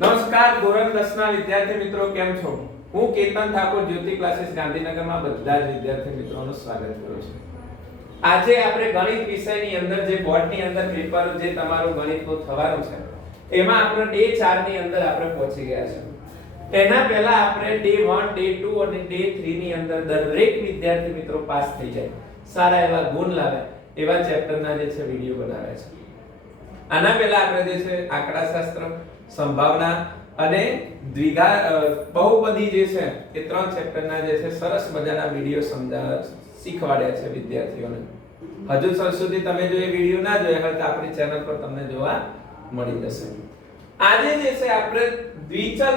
નમસ્કાર ધોરણ 10 ના વિદ્યાર્થી મિત્રો કેમ છો? હું કેતન ઠાકોર જ્યોતિ ક્લાસીસ ગાંધીનગરમાં બધા જ વિદ્યાર્થી મિત્રોનું સ્વાગત કરું છું. આજે આપણે ગણિત વિષયની અંદર જે બોર્ડની અંદર પેપર જે તમારું ગણિતનું થવાનું છે એમાં આપણે ડે 4 ની અંદર આપણે પહોંચી ગયા છે. એના પહેલા આપણે ડે 1, ડે 2 અને ડે 3 ની અંદર દરેક વિદ્યાર્થી મિત્રો પાસ થઈ જાય, સારા એવા ગુણ લાવે એવા ચેપ્ટરના જે છે વિડિયો બનાવ્યા છે. આના પહેલા આપણે જે છે આંકડાશાસ્ત્ર, સંભાવના અને બહુપદી જે છે એ ત્રણ ચેપ્ટરના જે છે સરસ મજાના વિડિયો શીખવાડ્યા છે વિદ્યાર્થીઓને. હજુ સુધી તમે જો એ વિડિયો ના જોયા હોય તો આપણી ચેનલ પર તમને જોવા મળી જશે. આજે જે છે આપણે દ્વિચલ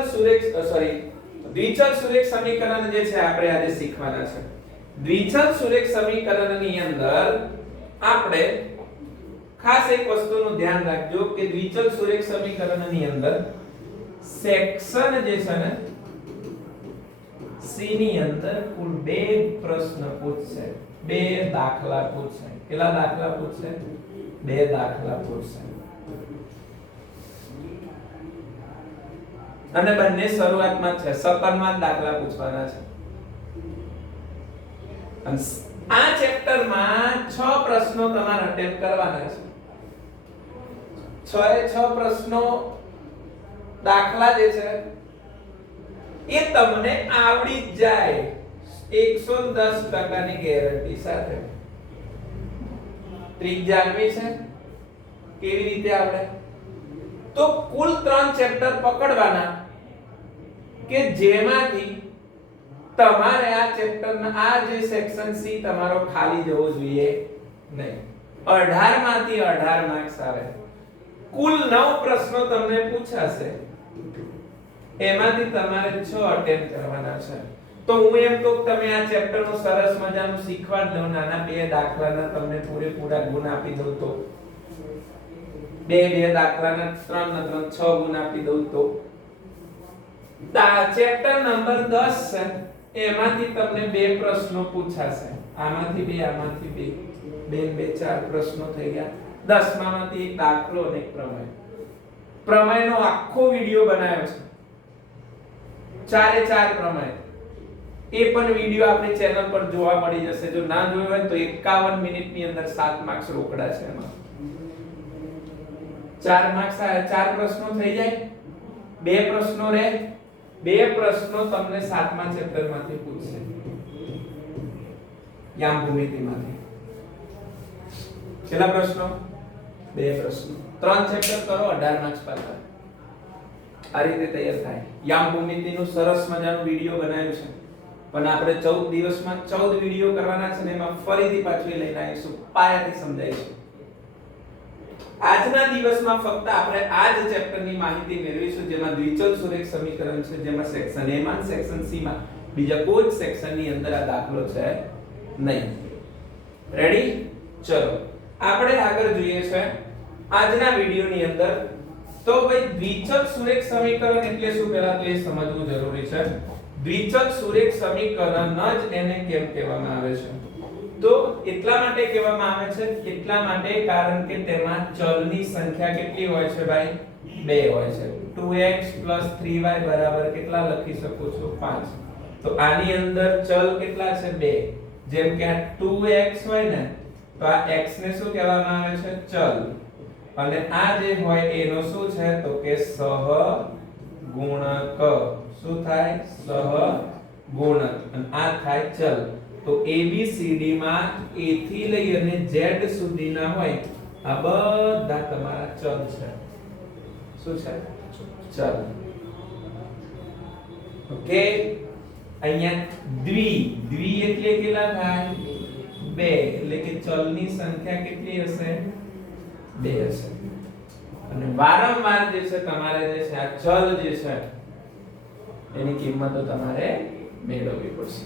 સુરેખ સમીકરણ જે છે આપણે આજે શીખવાના છે. દ્વિચલ સુરેખ સમીકરણની અંદર આપણે ખાસ એક વસ્તુનું ધ્યાન રાખજો કે દ્વિચલ સુરેખ સમીકરણની અંદર સેક્શન જે છે ને સી ની અંદર કુલ 2 પ્રશ્ન પૂછશે, 2 દાખલા પૂછશે. કેટલા દાખલા પૂછશે? 2 દાખલા પૂછશે. અને બંને શરૂઆતમાં છે, સેકન્ડમાં દાખલા પૂછવાના છે. અને આ ચેપ્ટરમાં 6 પ્રશ્નો તમારે અટેમ્પ્ટ કરવાના છે. 6 પ્રશ્નો દાખલા જે છે એ તમને આવડી જ જાય 110% ની ગેરંટી સાથે. ટ્રીક જાણવી છે કેવી રીતે આવડે? તો કુલ 3 ચેપ્ટર પકડવાના કે જેમાંથી તમારે આ ચેપ્ટરના આ જે સેક્શન સી તમારો ખાલી જવો જોઈએ નહીં. 18 માંથી 18 માર્ક્સ આવે. કુલ 9 પ્રશ્નો તમને પૂછાશે, એમાંથી તમારે 6 અટેમ્પ્ટ કરવાના છે. તો હું એમ કહું તમે આ ચેપ્ટરનું સરસ મજાનું શીખવાડ દઉં, નાના 2 દાખલાના તમને પૂરેપૂરા ગુણ આપી દઉં તો 2 દાખલાના 3 ના 3 6 ગુણ આપી દઉં તો ચેપ્ટર નંબર 10 છે એમાંથી તમને 2 પ્રશ્નો પૂછાશે. આમાંથી 2, આમાંથી 2, 4 પ્રશ્નો થઈ ગયા. 10 માંથી એક દાખલો અને એક પ્રમેય. પ્રમેયનો આખો વિડિયો બનાવ્યો છે, 4 પ્રમેય. એ પણ વિડિયો આપણી ચેનલ પર જોવા મળી જશે. જો ના જોયો હોય તો 51 મિનિટની અંદર 7 માર્ક્સ રોકડા છે એમાં. 4 માર્ક્સ 4 પ્રશ્નો થઈ જાય. 2 પ્રશ્નો રહે. 2 પ્રશ્નો તમને 7મા ચેપ્ટરમાંથી પૂછશે, યામ ભૂમિતિમાંથી. કેટલા પ્રશ્નો? 2 પ્રશ્નો. 3 ચેપ્ટર કરો, 18 માર્ક્સ પાછા. આ રીતે તૈયાર થાય. યામ ભૂમિતિનું સરસ મજાનું વિડિયો બનાવ્યું છે, પણ આપણે 14 દિવસમાં 14 વિડિયો કરવાના છે ને એમાં ફરીથી પાછું લઈને આવીશું, પાયાથી સમજાવીશું. આજના દિવસમાં ફક્ત આપણે આ જ ચેપ્ટરની માહિતી મેળવીશું, જેમાં દ્વિચલ સુરેખ સમીકરણ છે, જેમાં સેક્શન એ માં સેક્શન સી માં બીજા કોઈ સેક્શનની અંદર આ દાખલો છે નહીં. રેડી? ચલો આપણે આગળ જોઈએ છે આજના વિડિયોની અંદર. તો ભાઈ દ્વિચલ સુરેખ સમીકરણ એટલે શું પહેલા તો એ સમજવું જરૂરી છે. દ્વિચલ સુરેખ સમીકરણ જ એને કેમ કહેવામાં આવે છે? તો એટલા માટે કહેવામાં આવે છે, એટલા માટે કારણ કે તેમાં ચલની સંખ્યા કેટલી હોય છે ભાઈ? 2 હોય છે. 2x 3y બરાબર કેટલા લખી શકો છો? 5. તો આની અંદર ચલ કેટલા છે? 2. જેમ કે આ 2x હોય ને તો આ x ને શું કહેવામાં આવે છે? ચલ. અને આ જે હોય એનો શું છે? તો કે સહગુણક. શું થાય? સહગુણક. અને આ થાય ચલ. તો ABCD માં A થી લઈ અને Z સુધીના હોય આ બધા તમારા ચલ છે. શું છે? ચલ. ઓકે. અહીંયા દ્વિ એટલે કેટલા થાય? 2. એટલે કે ચલની સંખ્યા કેટલી હશે? 2 હશે. અને વારંવાર જે છે તમારે જે છે આ ચલ જે છે એની કિંમતો તમારે મેળવવી પડશે.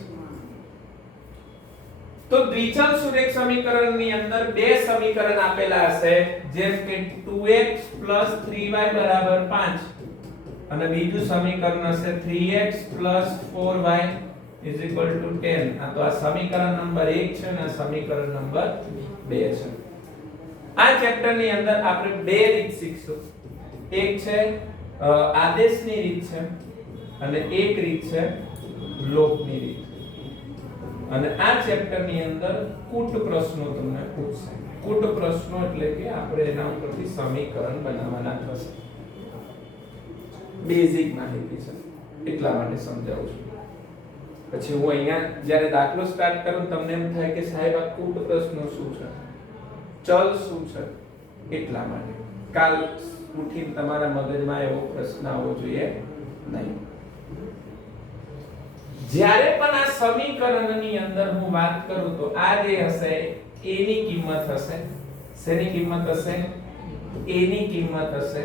તો દ્વિચલ સુરેખ સમીકરણની અંદર 2 સમીકરણ આપેલા હશે, જેમ કે 2x 3y 5 અને બીજું સમીકરણ હશે 3x 4y 10. આ તો આ સમીકરણ નંબર 1 છે અને સમીકરણ નંબર 2 છે. આ ચેપ્ટર ની અંદર આપણે બે રીત શીખશું. એક છે આદેશની રીત છે અને એક રીત છે લોપની રીત. અને આ ચેપ્ટરની અંદર કૂટ પ્રશ્નો તમને પૂછશે. કૂટ પ્રશ્નો એટલે કે આપણે એના ઉપરથી સમીકરણ બનાવવાના થશે. બેઝિક માહિતી છે એટલા માટે સમજાવું છું. પછી હું અહીંયા જ્યારે દાખલો સ્ટાર્ટ કરું તમને એમ થાય કે સાહેબ આ કૂટ પ્રશ્નો શું છે, ચલ શું છે, એટલા માટે કાલ ઉઠીને તમારા મગજમાં એવો પ્રશ્ન આવવો જોઈએ નહીં. જ્યારે પણ આ સમીકરણની અંદર હું વાત કરું તો આ જે હશે a ની કિંમત હશે. શેની કિંમત હશે? a ની કિંમત હશે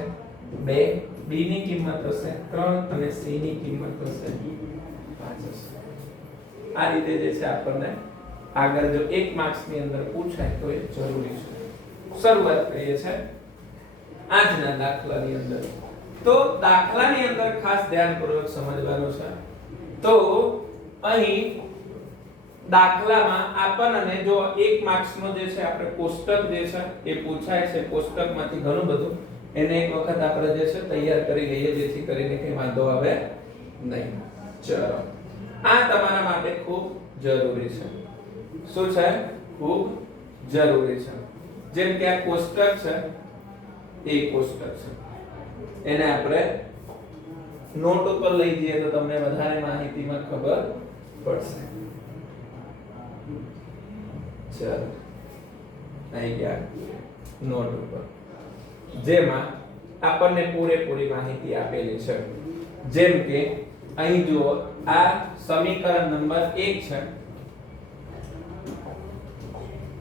2, b ની કિંમત હશે 3 અને c ની કિંમત હશે 5 હશે. આ રીતે જે છે આપણને આગળ જો 1 માર્ક્સ ની અંદર પૂછાય તો એ જરૂરી છે. શરૂઆત કરીએ છે આજના દાખલાની અંદર. તો દાખલાની અંદર ખાસ ધ્યાનપૂર્વક સમજવાનું છે. તો અહીં દાખલામાં આપણને જો 1 માર્ક્સ નો જે છે આપણે કોષ્ટક જે છે એ પૂછાય છે. કોષ્ટકમાંથી ઘણું બધું એને એક વખત આપણે જે છે તૈયાર કરી લઈએ જેથી કરીને કઈ વાંધો આવે નહીં. ચલો આ તમારા માટે ખૂબ જરૂરી છે. શું છે? ખૂબ જરૂરી છે. જેમ કે આ કોષ્ટક છે એ કોષ્ટક છે એને આપણે નોટ ઉપર લઈ જઈએ તો તમને વધારે માહિતીમાં ખબર પડશે. ચલો અહીં ગયા નોટ ઉપર જેમાં આપણને પૂરેપૂરી માહિતી આપેલી છે. જેમ કે અહીં જુઓ આ સમીકરણ નંબર 1 છે.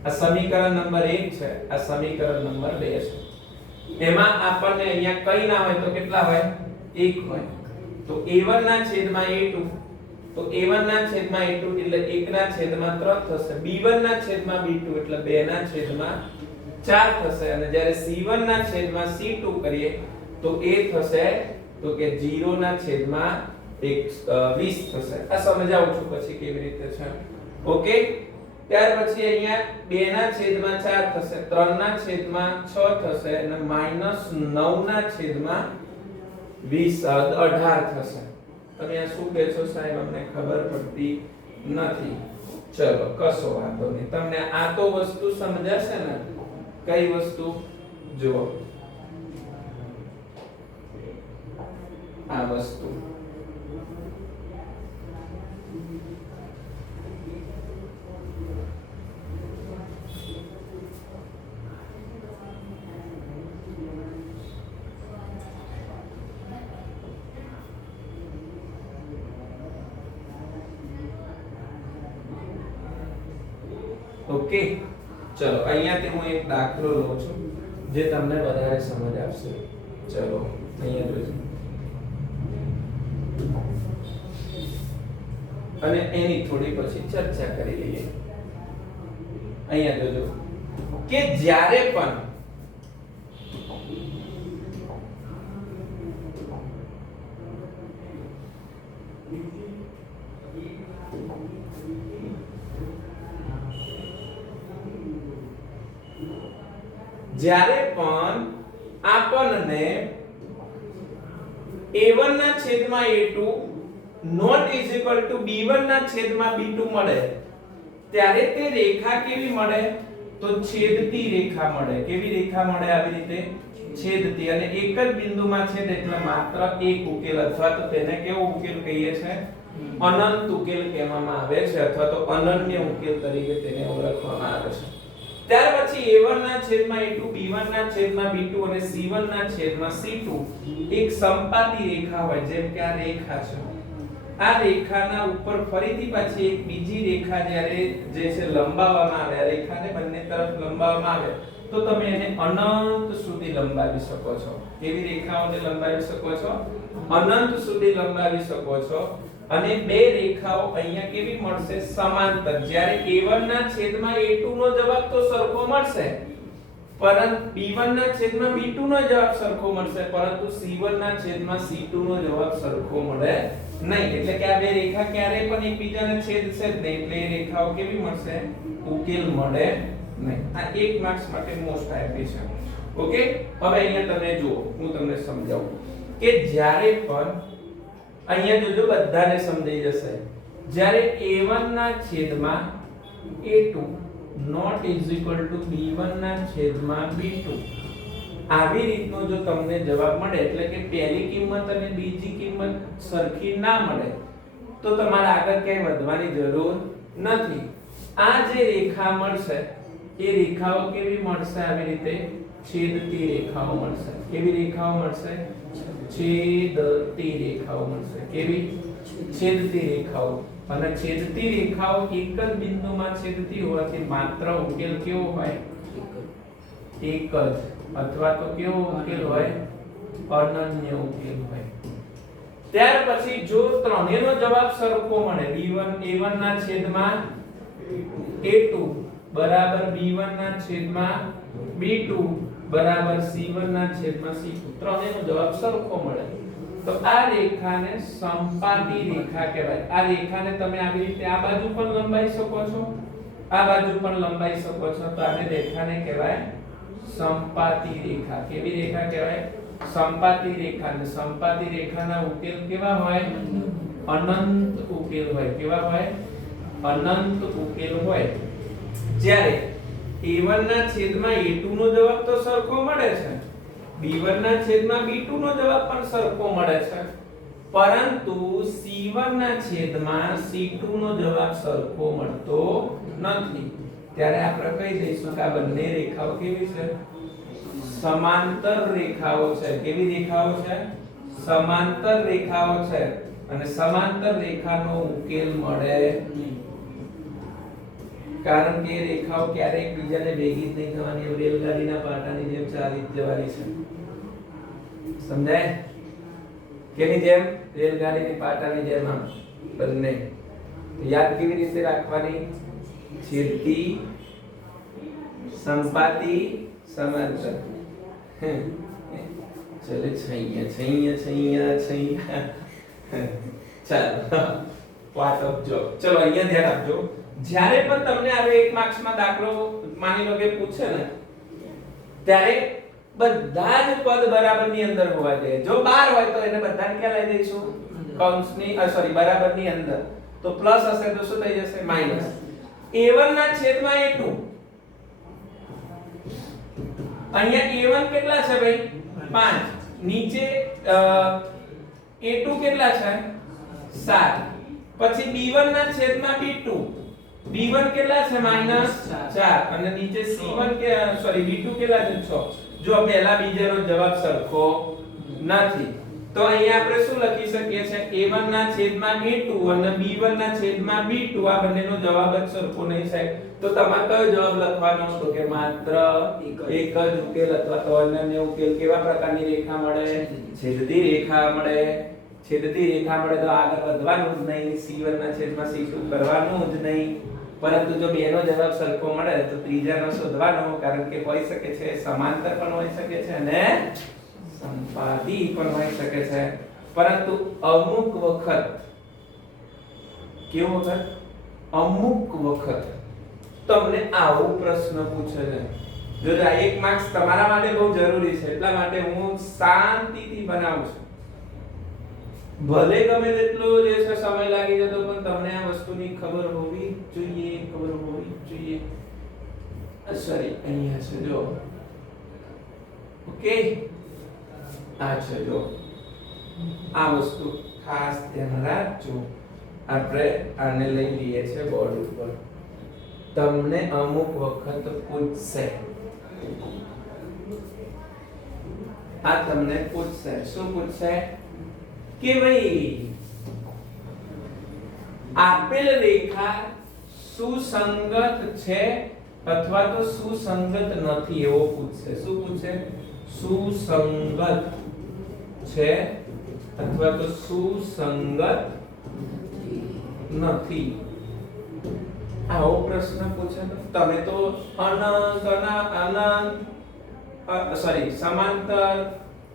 આ સમીકરણ નંબર 1 છે. આ સમીકરણ નંબર 2 છે. એમાં આપણને અહીંયા કઈ ના હોય તો કેટલા હોય? 1 હોય. તો a1 ના છેદમાં a2 તો a1 ના છેદમાં a2 એટલે 1 ના છેદમાં 3 થશે. b1 ના છેદમાં b2 એટલે 2 ના છેદમાં 4 થશે. અને જ્યારે c1 ના છેદમાં c2 કરીએ તો એ થશે તો કે 0 ના છેદમાં 20 થશે. આ સમજાવું છું પછી કેવી રીતે છે. ઓકે. ત્યાર પછી અહીંયા 2 ના છેદમાં 4 થશે, 3 ના છેદમાં 6 થશે અને -9 ના છેદમાં 18 થશે. તમે આ શું કહે છો સાહેબ અમને ખબર પડતી નથી. ચલો કશો વાંધો નહીં. તમને આ તો વસ્તુ સમજાશે ને? કઈ વસ્તુ? જુઓ આ વસ્તુ ઓકે. ચલો અહીંયાથી હું એક દાખલો લઉં છું જે તમને વધારે સમજ આપશે. ચલો અહીંયા જોજો અને એની થોડી પછી ચર્ચા કરી લઈએ. અહીંયા જોજો કે જ્યારે પણ આપણને a1 ના છેદમાં a2 not is equal to b1 ના છેદમાં b2 મળે ત્યારે તે રેખા કેવી મળે? તો છેદતી રેખા મળે. કેવી રેખા મળે? આવી રીતે છેદતી. અને એક જ બિંદુમાં છેદ એટલે માત્ર એક ઉકેલ અથવા તો તેને કેવો ઉકેલ કહીએ છે? અનંત ઉકેલ કહેવામાં આવે છે અથવા તો અનન્ય ઉકેલ તરીકે તેને ઓળખવામાં આવે છે. ત્યાર પછી a1 ના છેદમાં a2 b1 ના છેદમાં b2 અને c1 ના છેદમાં c2 એક સમપાતી રેખા હોય. જેમ કે આ રેખા છે. આ રેખાના ઉપર ફરીથી પાછી એક બીજી રેખા જ્યારે જે છે લંબાવવામાં આવે, આ રેખાને બંને તરફ લંબાવવામાં આવે તો તમે એને અનંત સુધી લંબાવી શકો છો. કેવી રેખાઓને લંબાવી શકો છો? અનંત સુધી લંબાવી શકો છો. અને બે રેખાઓ અહીંયા કેવી મળશે? સમાંતર. જ્યારે a1 ના છેદમાં a2 નો જવાબ તો સરખો મળશે, પરંતુ b1 ના છેદમાં b2 નો જવાબ સરખો મળશે, પરંતુ c1 ના છેદમાં c2 નો જવાબ સરખો મળે નહીં. એટલે કે આ બે રેખા ક્યારેય પણ એકબીજાને છેદશે જ નહીં. એટલે એ રેખાઓ કેવી મળશે? ઉકેલ મળે નહીં. આ 1 માર્ક્સ માટે મોસ્ટ આઈપી છે. ઓકે. હવે અહીંયા તમે જુઓ, હું તમને સમજાવું. કે જ્યારે પણ અહીંયા જોજો બધાને સમજાઈ જશે, જ્યારે a1 ના છેદમાં a2 not is equal to b1 ના છેદમાં b2 આવી રીતનો જો તમને જવાબ મળે, એટલે કે પહેલી કિંમત અને બીજી કિંમત સરખી ના મળે, તો તમારે આગળ ક્યાંય વધવાની જરૂર નથી. આ જે રેખા મળશે એ રેખાઓ કેવી મળશે? આવી રીતે છેદતી રેખાઓ મળશે. કેવી રેખાઓ મળશે? છેદતી રેખાઓ મળશે. કેવી? છેદતી રેખાઓ. અને છેદતી રેખાઓ એક જ બિંદુમાં છેદતી હોવાથી માત્ર ઉકેલ કેવો હોય? એક જ, અથવા તો કેવો ઉકેલ હોય? અનન્ય ઉકેલ હોય. ત્યાર પછી જો ત્રણેયનો જવાબ સરખો મળે, a1 ના છેદમાં a2 બરાબર b1 ના છેદમાં b2 બરાબર c1 ના છેદમાં c2, ત્રણેયનો જવાબ સરખો મળે, તો આ રેખાને સંપાતી રેખા કહેવાય. આ રેખાને તમે આવી રીતે આ બાજુ પણ લંબાઈ શકો છો, આ બાજુ પણ લંબાઈ શકો છો, તો આ રેખાને કહેવાય સંપાતી રેખા. કેવી રેખા કહેવાય? સંપાતી રેખા. ને સંપાતી રેખાના ઉકેલ કેવા હોય? અનંત ઉકેલ હોય. કેવા હોય? અનંત ઉકેલ હોય. જ્યારે a1 ના છેદમાં a2 નો જવાબ તો સરખો મળે છે, b1 ના છેદમાં b2 નો જવાબ પણ સરખો મળે છે, પરંતુ c1 ના છેદમાં c2 નો જવાબ સરખો મળતો નથી. ત્યારે આપણે કહી દઈશું કે આ બંને રેખાઓ કેવી છે? સમાંતર રેખાઓ છે. કેવી રેખાઓ છે? સમાંતર રેખાઓ છે. અને સમાંતર રેખાનો ઉકેલ મળે નહીં, કારણ કે એ રેખાઓ ક્યારેય એકબીજાને ભેગી જ નહીં થવાની. રેલગાડીના પાટાની જેમ ચાલી જ જવાની છે. સમજાય? કેની જેમ? રેલગાડીની પાટાની જેમ. આમ બંને યાદ કેવી રીતે રાખવાની? છેદતી, સંપાતી, સમાંતર. ચલે છૈયા. ચાલો પાર્ટ ઓફ જોબ. ચલો અહીંયા ધ્યાન આપજો. જ્યારે પણ તમને આવે એક માર્ક્સમાં દાખલો માની લો કે પૂછે ને, ત્યારે બધા જ પદ બરાબરની અંદર હોવા જોઈએ. જો 12 હોય તો એને બધાને ક્યાં લઈ દઈશું? કૌંસની બરાબરની અંદર. તો પ્લસ હશે તો શું થઈ જશે? માઈનસ. a1 ના છેદમાં a2. અહીંયા a1 કેટલા છે ભાઈ? 5. નીચે a2 કેટલા છે? 7. પછી b1 ના છેદમાં b2. b1 કેટલા છે? -4. અને નીચે c1 b2 કેટલા છે? 6. જો પહેલા બીજાનો જવાબ સરખો નથી, તો અહીંયા આપણે શું લખી શકીએ છીએ? a1 ના છેદમાં a2 અને b1 ના છેદમાં b2. આ બંનેનો જવાબ જ સરખો નહીં થાય, તો તમારે કયો જવાબ લખવાનો? તો કે માત્ર એક જ ઉકેલ અથવા તો અનન્ય ઉકેલ. કેવા પ્રકારની રેખા મળે? છેદતી રેખા મળે. છેદતી રેખા મળે તો આગળ વધવાનું જ નહીં, c1 ના છેદમાં c2 કરવાનું જ નહીં. પરંતુ જો બેનો જવાબ સરખો મળે તો ત્રીજાનો શોધવાનો, કારણ કે હોઈ શકે છે સમાંતર પણ હોઈ શકે છે અને સંપાતી પણ હોઈ શકે છે. પરંતુ અમુક વખત, કેવો વખત? અમુક વખત તમને આવો પ્રશ્ન પૂછે છે. જો આ એક માર્ક્સ તમારા માટે બહુ જરૂરી છે, એટલા માટે હું શાંતિથી બનાવું છું. ભલે ગમે તેટલો જે છે સમય લાગી જતો, પણ તમને આ વસ્તુની ખબર હોવી જોઈએ. સોરી, અહીંયા છે જો. ઓકે, આ છે જો. આ વસ્તુ ખાસ ધ્યાન રાખજો. આપણે આને લઈ લઈએ છે બોર્ડ ઉપર. તમને અમુક વખત પૂછશે, આ તમને પૂછશે. શું પૂછશે? કે ભાઈ આપેલ રેખા સુસંગત છે અથવા તો સુસંગત નથી, એવો પૂછશે. શું પૂછે? સુસંગત છે અથવા તો સુસંગત નથી, આવો પ્રશ્ન પૂછે. તમે તો સમાંતર,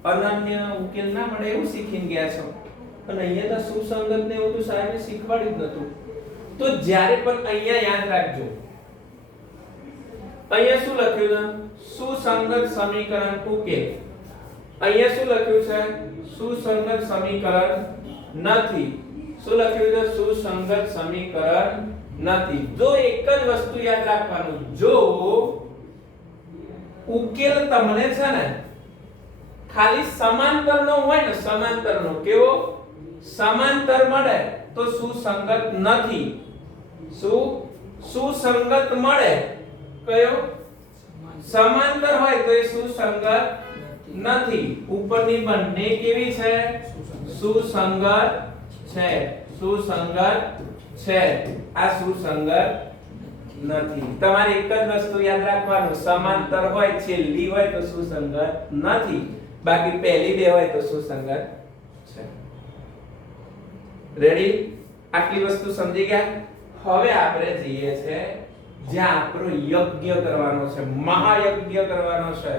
અનન્ય ઉકેલ ના મળે એવું શીખીને ગયા છો, અને અહીંયા તો સુસંગત ને એવું તો સાહેબે શીખવાડ્યું જ નતું. તો જ્યારે પણ અહીંયા યાદ રાખજો, અહીંયા શું લખ્યું છે? સુસંગત સમીકરણ ઉકેલ. અહીંયા શું લખ્યું છે? સુસંગત સમીકરણ નથી. શું લખ્યું છે? સુસંગત સમીકરણ નથી. જો એક જ વસ્તુ યાદ રાખવાનું, જો ઉકેલ તમને છે ને ખાલી સમાંતરનો હોય ને, સમાંતરનો કેવો સમાંતર મળે તો સુસંગત નથી. સુસંગત મળે કયો? સમાંતર હોય તો એ સુસંગત નથી. ઉપરની બંને કેવી છે? સુસંગત છે. સુસંગત છે. આ સુસંગત નથી. તમારે એક જ વસ્તુ યાદ રાખવાનું, સમાંતર હોય છેલ્લી હોય તો સુસંગત નથી, બાકી પહેલી બે હોય તો સુસંગત છે. રેડી? આટલી વસ્તુ સમજી ગયા? હવે આપણે જઈએ છે જ્યાં આપણો યજ્ઞ કરવાનો છે, મહાયજ્ઞ કરવાનો છે,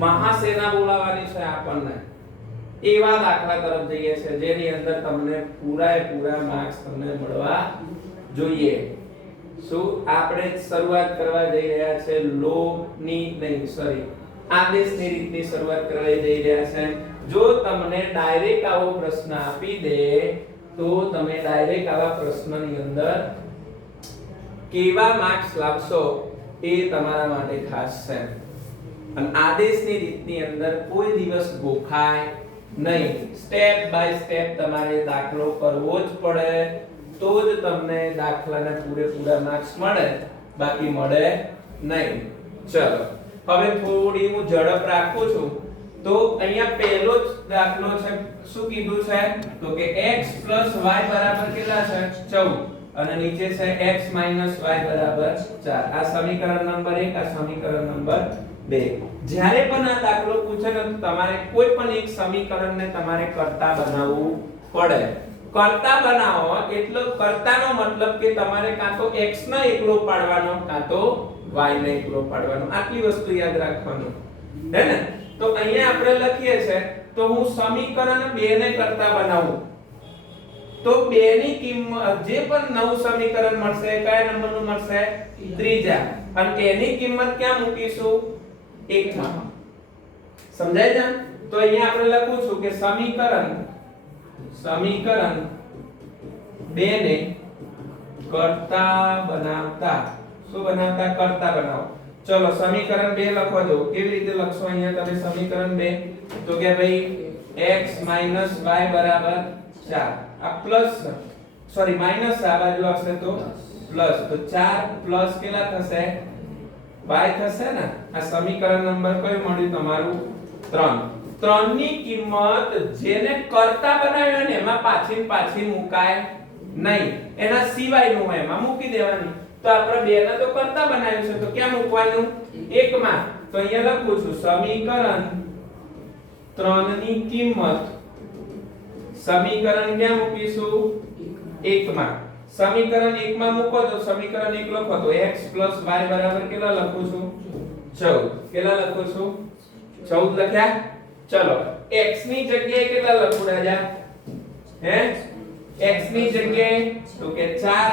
મહાસેના બોલાવવાની છે આપણને. એવા દાખલા તરફ જઈએ છે જેની અંદર તમને પૂરા માર્ક્સ તમને મળવા જોઈએ. શું આપણે શરૂઆત કરવા જઈ રહ્યા છે આદેશની રીતની શરૂઆત કરવા જઈ રહ્યા છે. જો તમને ડાયરેક્ટ આવો પ્રશ્ન આપી દે તો તમે ડાયરેક્ટ આવા પ્રશ્નની અંદર કેવા માર્ક્સ લાવશો એ તમારા માટે ખાસ છે. અને આદેશની રીતની અંદર કોઈ દિવસ ગોખાય નહીં. સ્ટેપ બાય સ્ટેપ તમારે દાખલો કરવો જ પડે, તો જ તમને દાખલાને પૂરેપૂરા માર્ક્સ મળે, બાકી મળે નહીં. ચલો હવે થોડી હું ઝડપ રાખું છું. તો અહીંયા પહેલો જ દાખલો છે, શું કીધું છે? તો કે x y બરાબર કેટલા છે? 14 અને નીચે છે x y બરાબર 4. આ સમીકરણ નંબર 1, આ સમીકરણ નંબર 2. જ્યારે પણ આ દાખલો પૂછે ને તો તમારે કોઈ પણ એક સમીકરણને તમારે કરતા બનાવવું પડે. કરતા બનાવો એટલે કરતાનો મતલબ કે તમારે કાં તો x ને એકલો પાડવાનો કાં તો y ને એકલો પાડવાનો. આટલી વસ્તુ યાદ રાખવાનું હે ને? તો અહીંયા આપણે લખીએ છે તો હું સમીકરણ 2 ને કરતા બનાવું તો 2 ની કિંમત જે પણ નવું સમીકરણ મળશે કયા નંબરનું મળશે? ત્રીજા. અને એની કિંમત ક્યાં મૂકીશું? 1 માં. સમજાય છે? તો અહીંયા આપણે લખું છું કે સમીકરણ 2 ને કરતા બનાવતા. શું બનાવતા? કરતા બનાવો. ચલો સમીકરણ 2 લખવા દો. કેવી રીતે લખશો અહીંયા તમે સમીકરણ 2? તો કે ભાઈ x y બરાબર 4. આ પ્લસ સોરી માઈનસ આ બાજુ આવશે તો પ્લસ. તો 4 પ્લસ કેટલા થશે? y થશે ને. આ સમીકરણ નંબર કયું મળ્યું તમારું? 3. 3 ની કિંમત જેને કરતા બનાવ્યો ને એમાં પાછી મુકાય નહીં. એના સિવાયનું હોય એમાં મૂકી દેવાની. તો આપણે 2 ને તો કરતા બનાવ્યું છે તો ક્યાં મૂકવાનું? 1 માં. તો અહીંયા લખું છું સમીકરણ 3 ની કિંમત સમીકરણ ક્યાં મૂકીશું? 1 માં. સમીકરણ 1 માં મૂકો તો સમીકરણ 1 લખો તો x y બરાબર કેટલા લખું છું? 14. કેટલા લખું છું? 14 લખ્યા. ચલો x ની જગ્યાએ કેટલા લખું રાજા? હે x ની જગ્યાએ તો કે 4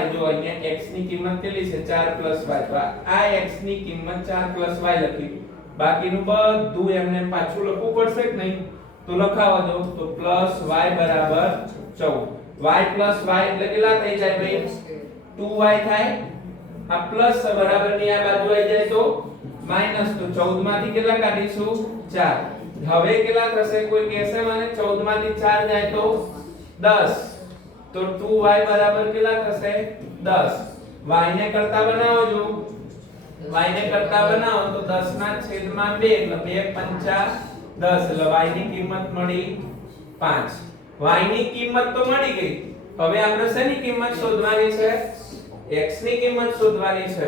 y. જો અહીંયા x ની કિંમત કેટલી છે? 4 y. તો આ x ની કિંમત 4 y લખી. બાકીનું બધું એમને પાછું લખવું પડશે કે નહીં? તો લખાવા દો. તો y બરાબર 14. y એટલે કેટલા થઈ જાય ભાઈ? 2y થાય. આ પ્લસ બરાબર ની આ બાજુ આવી જાય તો માઈનસ. તો 14 માંથી કેટલા કાઢીશું? 4. હવે કેટલા થશે? કોઈ કહેશે મને 14 માંથી 4 જાય તો 10. તો 2y બરાબર કેટલા થશે? 10. y ને કરતા બનાવો. જો y ને કરતા બનાવો તો 10 ના છેદમાં 2 એટલે 2 પંચા 10 એટલે y ની કિંમત મળી 5. y ની કિંમત તો મળી ગઈ. હવે આપણે શેની કિંમત શોધવાની છે? x ની કિંમત શોધવાની છે.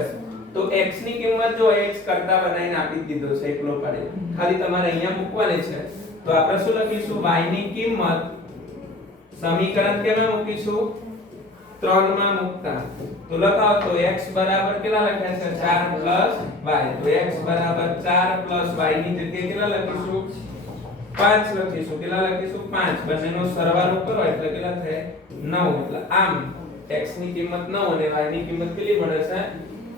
તો x ની કિંમત જો x કરતા બનાવીને આપી દીધો છે એકલો પાડે. ખાલી તમારે અહીંયા મૂકવાની છે. તો આપણે શું લખીશું? y ની કિંમત સમીકરણ કેમાં મૂકીશું? 3 માં મૂકતા. તો લખાવો તો x બરાબર કેટલા લખ્યા છે? 4 y. તો x બરાબર 4 y ની જગ્યાએ કેટલા લખીશું? 5 લખીશું. કેટલા લખીશું? 5. બંનેનો સરવાળો કરો એટલે કેટલા થાય? 9. એટલે આમ x ની કિંમત 9 અને y ની કિંમત કેટલી મળે છે?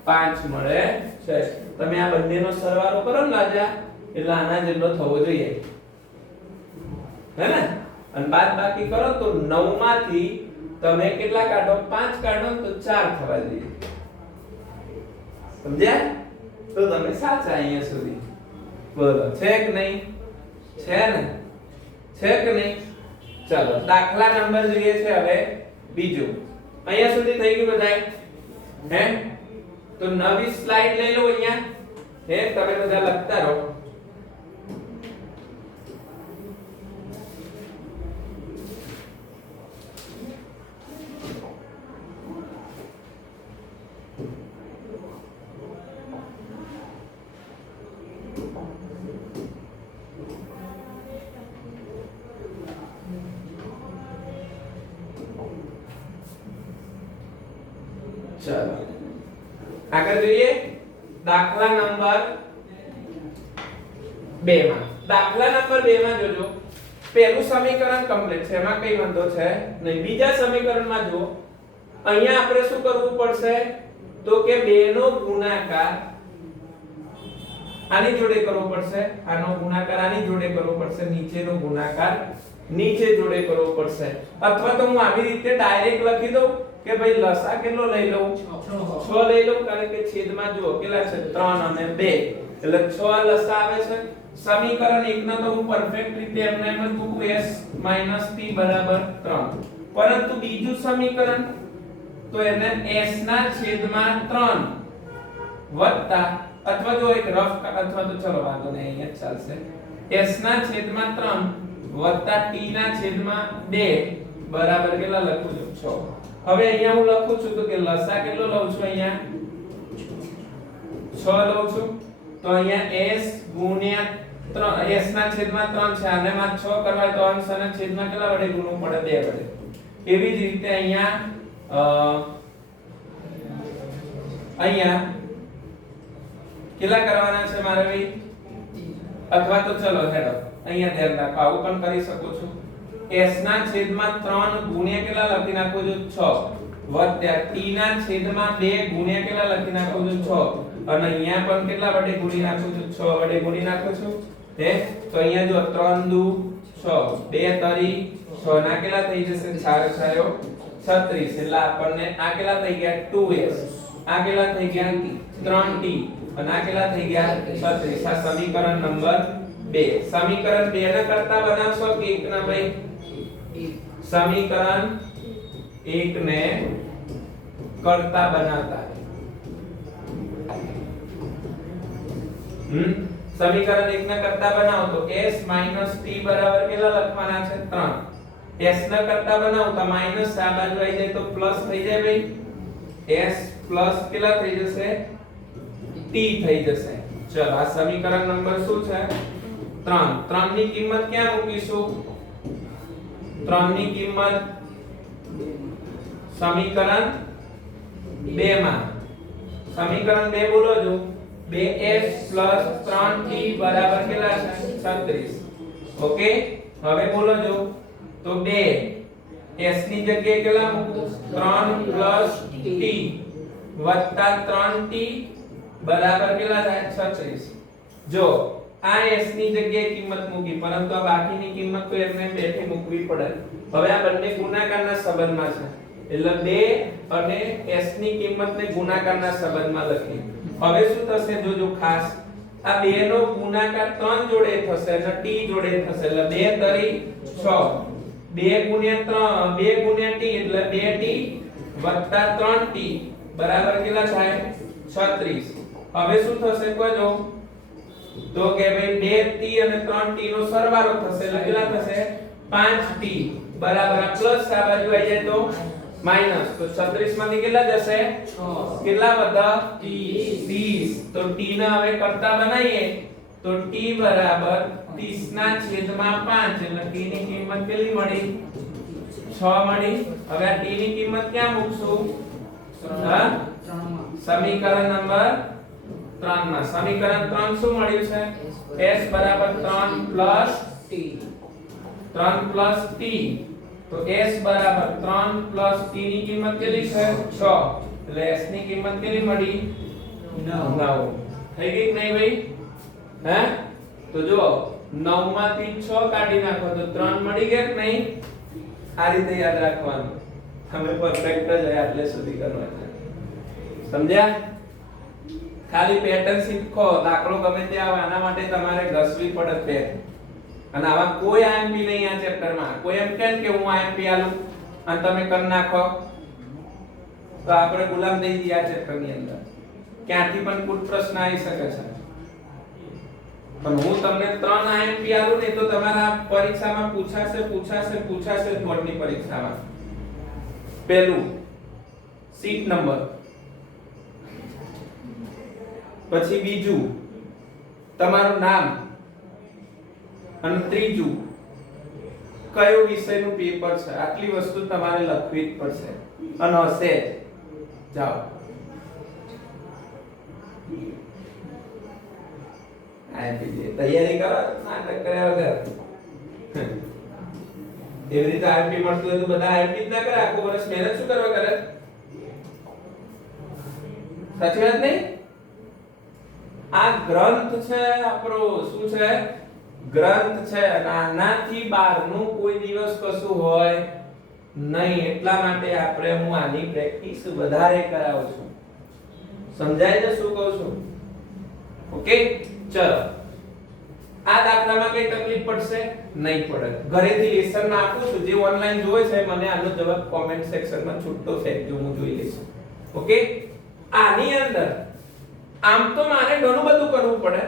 5 મળે છે. તમે આ બંનેનો સરવાળો કરો ને રાજા એટલે આના જેટલો થવો જોઈએ, હે ને? અને બાદ બાકી કરો તો 9 માંથી તમે કેટલા કાઢો? 5 કાઢો તો 4 થવા જોઈએ. સમજ્યા? તો તમે સાચા અહીંયા સુધી. બોલો છે કે નહીં? છે ને? છે કે નહીં? ચલો દાખલા નંબર જોઈએ છે હવે બીજો. અહીંયા સુધી થઈ ગયું બધાય? હે? તો નવી સ્લાઇડ લઈ લો અહીંયા. હે તમે બધા લખતા રહો. चलो આગળ જોઈએ દાખલા નંબર 2 માં. દાખલા નંબર 2 માં જોજો પહેલું સમીકરણ કમ્પ્લીટ છે, એમાં કઈ વાંધો છે નહીં. બીજા સમીકરણમાં જો અહીંયા આપણે શું કરવું પડશે તો કે 2 નો ગુણાકાર આની જોડે કરવો પડશે, આનો ગુણાકાર આની જોડે કરવો પડશે, નીચેનો ગુણાકાર નીચે જોડે કરવો પડશે. અથવા તો હું આવી રીતે ડાયરેક્ટ લખી દઉં કે ભાઈ લસા કેટલો લઈ લઉં? 6 લઈ લઉં, કારણ કે છેદમાં જુઓ કેટલા છે? 3 અને 2 એટલે 6 લસા આવે છે. સમીકરણ 1 ને તો હું પરફેક્ટ રીતે એમને એમ જ મૂકું s - t બરાબર 3. પરંતુ બીજું સમીકરણ તો એને s ના છેદમાં 3 વત્તા અથવા જો એક રફ અથવા તો ચલો વાંધો નહીં અહીંયા ચાલશે. s ના છેદમાં 3 વત્તા t ના છેદમાં 2 બરાબર કેટલા લખું છું? 6. હવે અહીંયા હું લખું છું તો કે લસા કેટલો લઉં છું? અહીંયા 6 લઉં છું. તો અહીંયા s ગુણ્યા 3 s ના છેદમાં 3 છે, આને માં 6 કરવા તો અંશ અને છેદમાં કેટલા વડે ગુણવું પડે? 2 વડે. એવી જ રીતે અહીંયા કેટલા કરવાના છે મારે ભાઈ? અથવા તો ચલો હેડો અહીંયા ધ્યાન રાખો, આવું પણ કરી શકો છો. s ના છેદમાં 3 ગુણ્યા કેટલા લખી નાખો છો? 6 વત્તા t ના છેદમાં 2 ગુણ્યા કેટલા લખી નાખો છો? 6 અને અહીંયા પણ કેટલા વડે ગુણી નાખો છો? 6 વડે ગુણી નાખો છો. હે તો અહીંયા જો 3 દુ 6 2 તરી 6 ના કેટલા થઈ જશે? 4 છાયો 36 એટલે આપણને આ કેટલા થઈ ગયા? 2s. આ કેટલા થઈ ગયા? 3t અને આ કેટલા થઈ ગયા? 36. આ સમીકરણ નંબર 2. સમીકરણ 2 ને કરતા બનાવશો કે 1 ના ભાઈ? સમીકરણ 1 ને કરતા બનાવતા. સમીકરણ 1 ને કરતા બનાવો તો s - t બરાબર કેટલા લખવાના છે? 3. s ને કરતા બનાવો તો માઈનસ આ બાજુ આવી જાય તો પ્લસ થઈ જાય ભાઈ. s પ્લસ કેટલા થઈ જશે? t થઈ જશે. ચલો આ સમીકરણ નંબર શું છે? 3. 3 ની કિંમત ક્યાં મૂકીશું? 3 ની કિંમત સમીકરણ 2 માં. સમીકરણ 2 બોલો જો 2s 3t બરાબર કેટલા છે? 36. ઓકે હવે બોલો જો તો 2 s ની જગ્યાએ કેટલા મૂકું? 3 t વત્તા 3t બરાબર કેટલા થાય? 36. જો આ s ની જગ્યાએ કિંમત મૂકી, પરંતુ આ બાકીની કિંમત તો એમને બેઠી મૂકવી પડે. હવે આ બંને ગુણાકારના સંબંધમાં છે એટલે 2 અને s ની કિંમતને ગુણાકારના સંબંધમાં લખી. હવે શું થશે? જોજો ખાસ આ 2 નો ગુણાકાર 3 જોડે થશે અને t જોડે થશે એટલે 2 તરી 6 2 ગુણ્યા 3 2 ગુણ્યા t એટલે 2t વત્તા 3t બરાબર કેટલા થાય? 36. હવે શું થશે કહેજો? તો કે ભાઈ 2t અને 3t નો સરવાળો થશે એટલે કેટલા થશે? 5t બરાબર આ પ્લસ આ બાજુ આવી જાય તો માઈનસ. તો 36 માંથી કેટલા જશે? 6. કેટલા બધા? 30. તો t ના હવે કરતા બનાવીએ તો t બરાબર 30 ના છેદમાં 5 એટલે t ની કિંમત કેટલી મળી? 6 મળી. હવે આ t ની કિંમત ક્યાં મૂકશું? હા સમીકરણ નંબર 3 માં. સમીકરણ 3 શું મળ્યું છે? s બરાબર 3 t 3 t તો s બરાબર 3 t ની કિંમત કેટલી છે? 6 એટલે s ની કિંમત કેટલી મળી? 9. થઈ ગઈ કે નહીં ભાઈ? હે તો જો 9 માંથી 6 કાઢી નાખો તો 3 મળી ગયા કે નહીં? આ રીતે યાદ રાખવાનું. તમે પરફેક્ટ જ આટલે સુધી કરવાનું. સમજ્યા? ખાલી પેટર્ન શીખો. દાખલો ગમે તે આવે આના માટે તમારે ઘસવી પડે પેન. અને આવા કોઈ આઈએમપી નહીં આ ચેપ્ટરમાં. કોઈ એમ કહે કે હું આઈએમપી આલું અને તમે કરી નાખો તો આપણે ગુલામ થઈ ગયા આ ચેપ્ટરની અંદર. ક્યાંથી પણ કુલ પ્રશ્ન આવી શકે છે. પણ હું તમને 3 આઈએમપી આલું ને તો તમારા પરીક્ષામાં પૂછાશે બોર્ડની પરીક્ષામાં. પહેલું સીટ નંબર, પછી બીજું તમારું નામ, અને ત્રીજું કયો વિષયનું પેપર છે. આટલી વસ્તુ તમારે લખવી જ પડશે અને હશે જ. જાઓ તૈયારી કરો, નાટક કર્યા વગર. એવી રીતે આઈએમપી મળતું હોય તો બધા આઈએમપી જ ના કરે. આખો વર્ષ મહેનત શું કરવા કરે? સાચી વાત નહીં? આ ગ્રંથ છે આપણો. શું છે? ગ્રંથ છે. આનાથી બહારનું કોઈ દિવસ કશું હોય નહીં. એટલા માટે આપણે હું આની પ્રેક્ટિસ વધારે કરાવું છું. સમજાય છે શું કહું છું? ઓકે, ચલો. આ દાખલામાં કઈ તકલીફ પડશે? નહીં પડે. ઘરેથી લેસન માં આપું છું. જે ઓનલાઈન જોવે છે મને આનો જવાબ કોમેન્ટ સેક્શનમાં છૂટતો ફેંકજો, હું જોઈ લઈશ. ઓકે, આની અંદર આમ તો મારે ઘણું બધું કરવું પડે,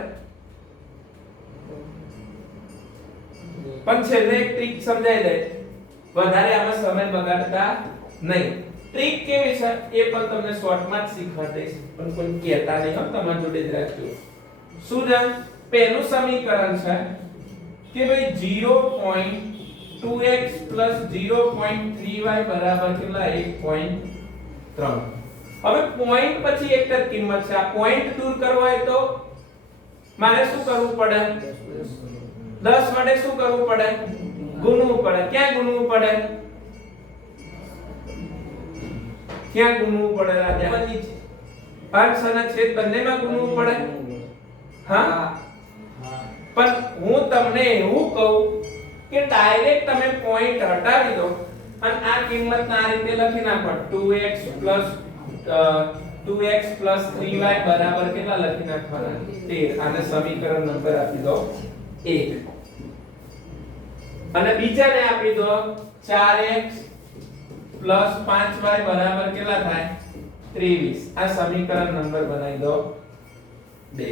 પણ છેલ્લે એક ટ્રીક સમજાઈ દે. વધારે આમાં સમય બગાડતા નહીં. ટ્રીક કેવી છે એ પણ તમને શોર્ટમાં જ શીખવાડી દઈશ, પણ કોઈ કહેતા નહીં હો, તમારી જોડે જ રાખજો. શું છે? પહેલું સમીકરણ છે કે ભાઈ 0.2x 0.3y બરાબર કેટલા? 1.3. હવે પોઈન્ટ પછી એક જ કિંમત છે. આ પોઈન્ટ દૂર કરવો હોય તો મારે શું કરવું પડે? 10 વડે શું કરવું પડે? ગુણવું પડે. ક્યાં ગુણવું પડે? ક્યાં ગુણવું પડે રાજા? અંશ અને છેદ બંનેમાં ગુણવું પડે. હા, પણ હું તમને એવું કહું કે ડાયરેક્ટ તમે પોઈન્ટ હટાવી દો અને આ કિંમત આ રીતે લખી નાખો. 2x 3y બરાબર કેટલા લખી નાખવાના? 13. આને સમીકરણ નંબર આપી દો 1. અને બીજાને આપી દો 4x 5y બરાબર કેટલા થાય? 23. આ સમીકરણ નંબર બનાવી દો 2.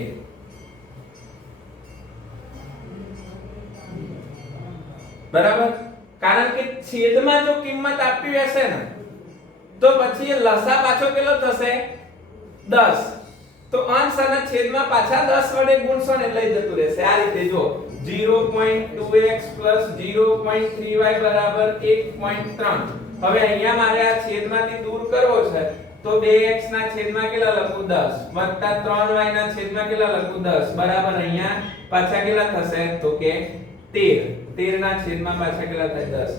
બરાબર? કારણ કે છેદમાં જો કિંમત આપી હશે ને તો પછી એ લસા પાછો કેટલો થશે? 10. તો અંશ અને છેદમાં પાછા 10 વડે ગુણશો ને લઈ જતું રહેશે. આ રીતે જો 0.2x 0.3y બરાબર 1.3. હવે અહીંયા મારે આ છેદમાંથી દૂર કરવો છે તો 2x ના છેદમાં કેટલા લખું? 10 વત્તા 3y ના છેદમાં કેટલા લખું? 10 બરાબર. અહીંયા પાછા કેટલા થશે? તો કે 13. 13 ના છેદમાં પાછા કેટલા થાય? 10.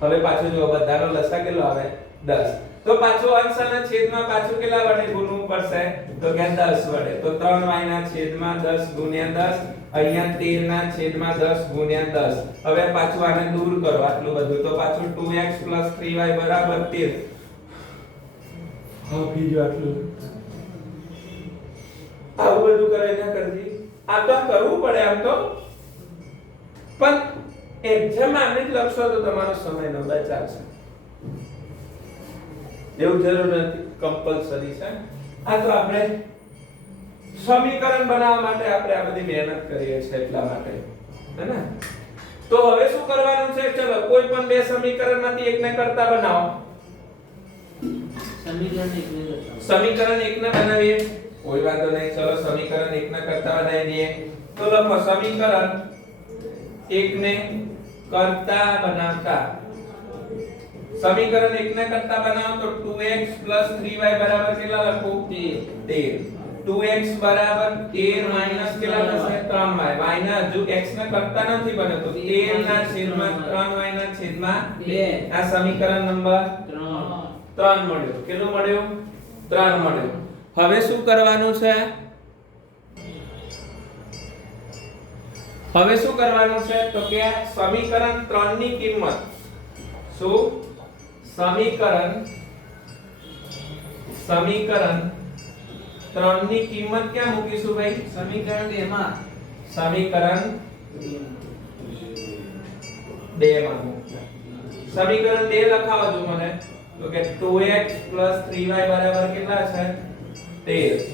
હવે પાછું જો બધાનો લસા કેટલો આવે? 10. તો પાછું અંશ અને છેદમાં પાછું કેટલા વડે ગુણવું પડશે? તો કે 10 વડે. તો 3y ના છેદમાં 10 ગુણ્યા 10. અહીંયા 13 ના છેદમાં 10 ગુણ્યા 10. હવે પાછું આને દૂર કરો આટલું બધું તો પાછું 2x 3y બરાબર 13. હા બીજું આટલું આવું બધું કરે ના કરજી. આ તો કરવું પડે આમ તો, પણ એક્ઝામ આને જ લખશો તો તમારો સમય ન બચાવશે. એવું જરૂર નથી, કમ્પલસરી છે. આ તો આપણે સમીકરણ બનાવવા માટે આપણે આ બધી મહેનત કરીએ છીએ એટલા માટે, હે ને? તો હવે શું કરવાનું છે? ચલો કોઈ પણ બે સમીકરણમાંથી એકને કરતા બનાવો. સમીકરણ એકને બનાવીએ, કોઈ વાંધો નહીં. ચલો સમીકરણ એકને કરતા બનાવી દઈએ. તો લખો સમીકરણ એકને કરતા બનાવતા. સમીકરણ એકને કરતા બનાવો તો 2x 3y બરાબર કેટલા લખું? 13. 2x બરાબર 13 માઈનસ કેટલા થશે? 3y. y ના હજુ x ને કરતા નથી બને તો 13 ના છેદમાં 3y ના છેદમાં 2. આ સમીકરણ નંબર 3 મળ્યું. કેટલું મળ્યું? 3 મળ્યું. હવે શું કરવાનું છે? હવે શું કરવાનું છે તો કે સમીકરણ 3 ની કિંમત શું સમીકરણ 3 ની કિંમત ક્યાં મૂકીશું ભાઈ સમીકરણ 2 માં સમીકરણ 2 માં મૂકીશું સમીકરણ 2 લખાવો જો મને તો કે 2x 3y બરાબર કેટલા છે 13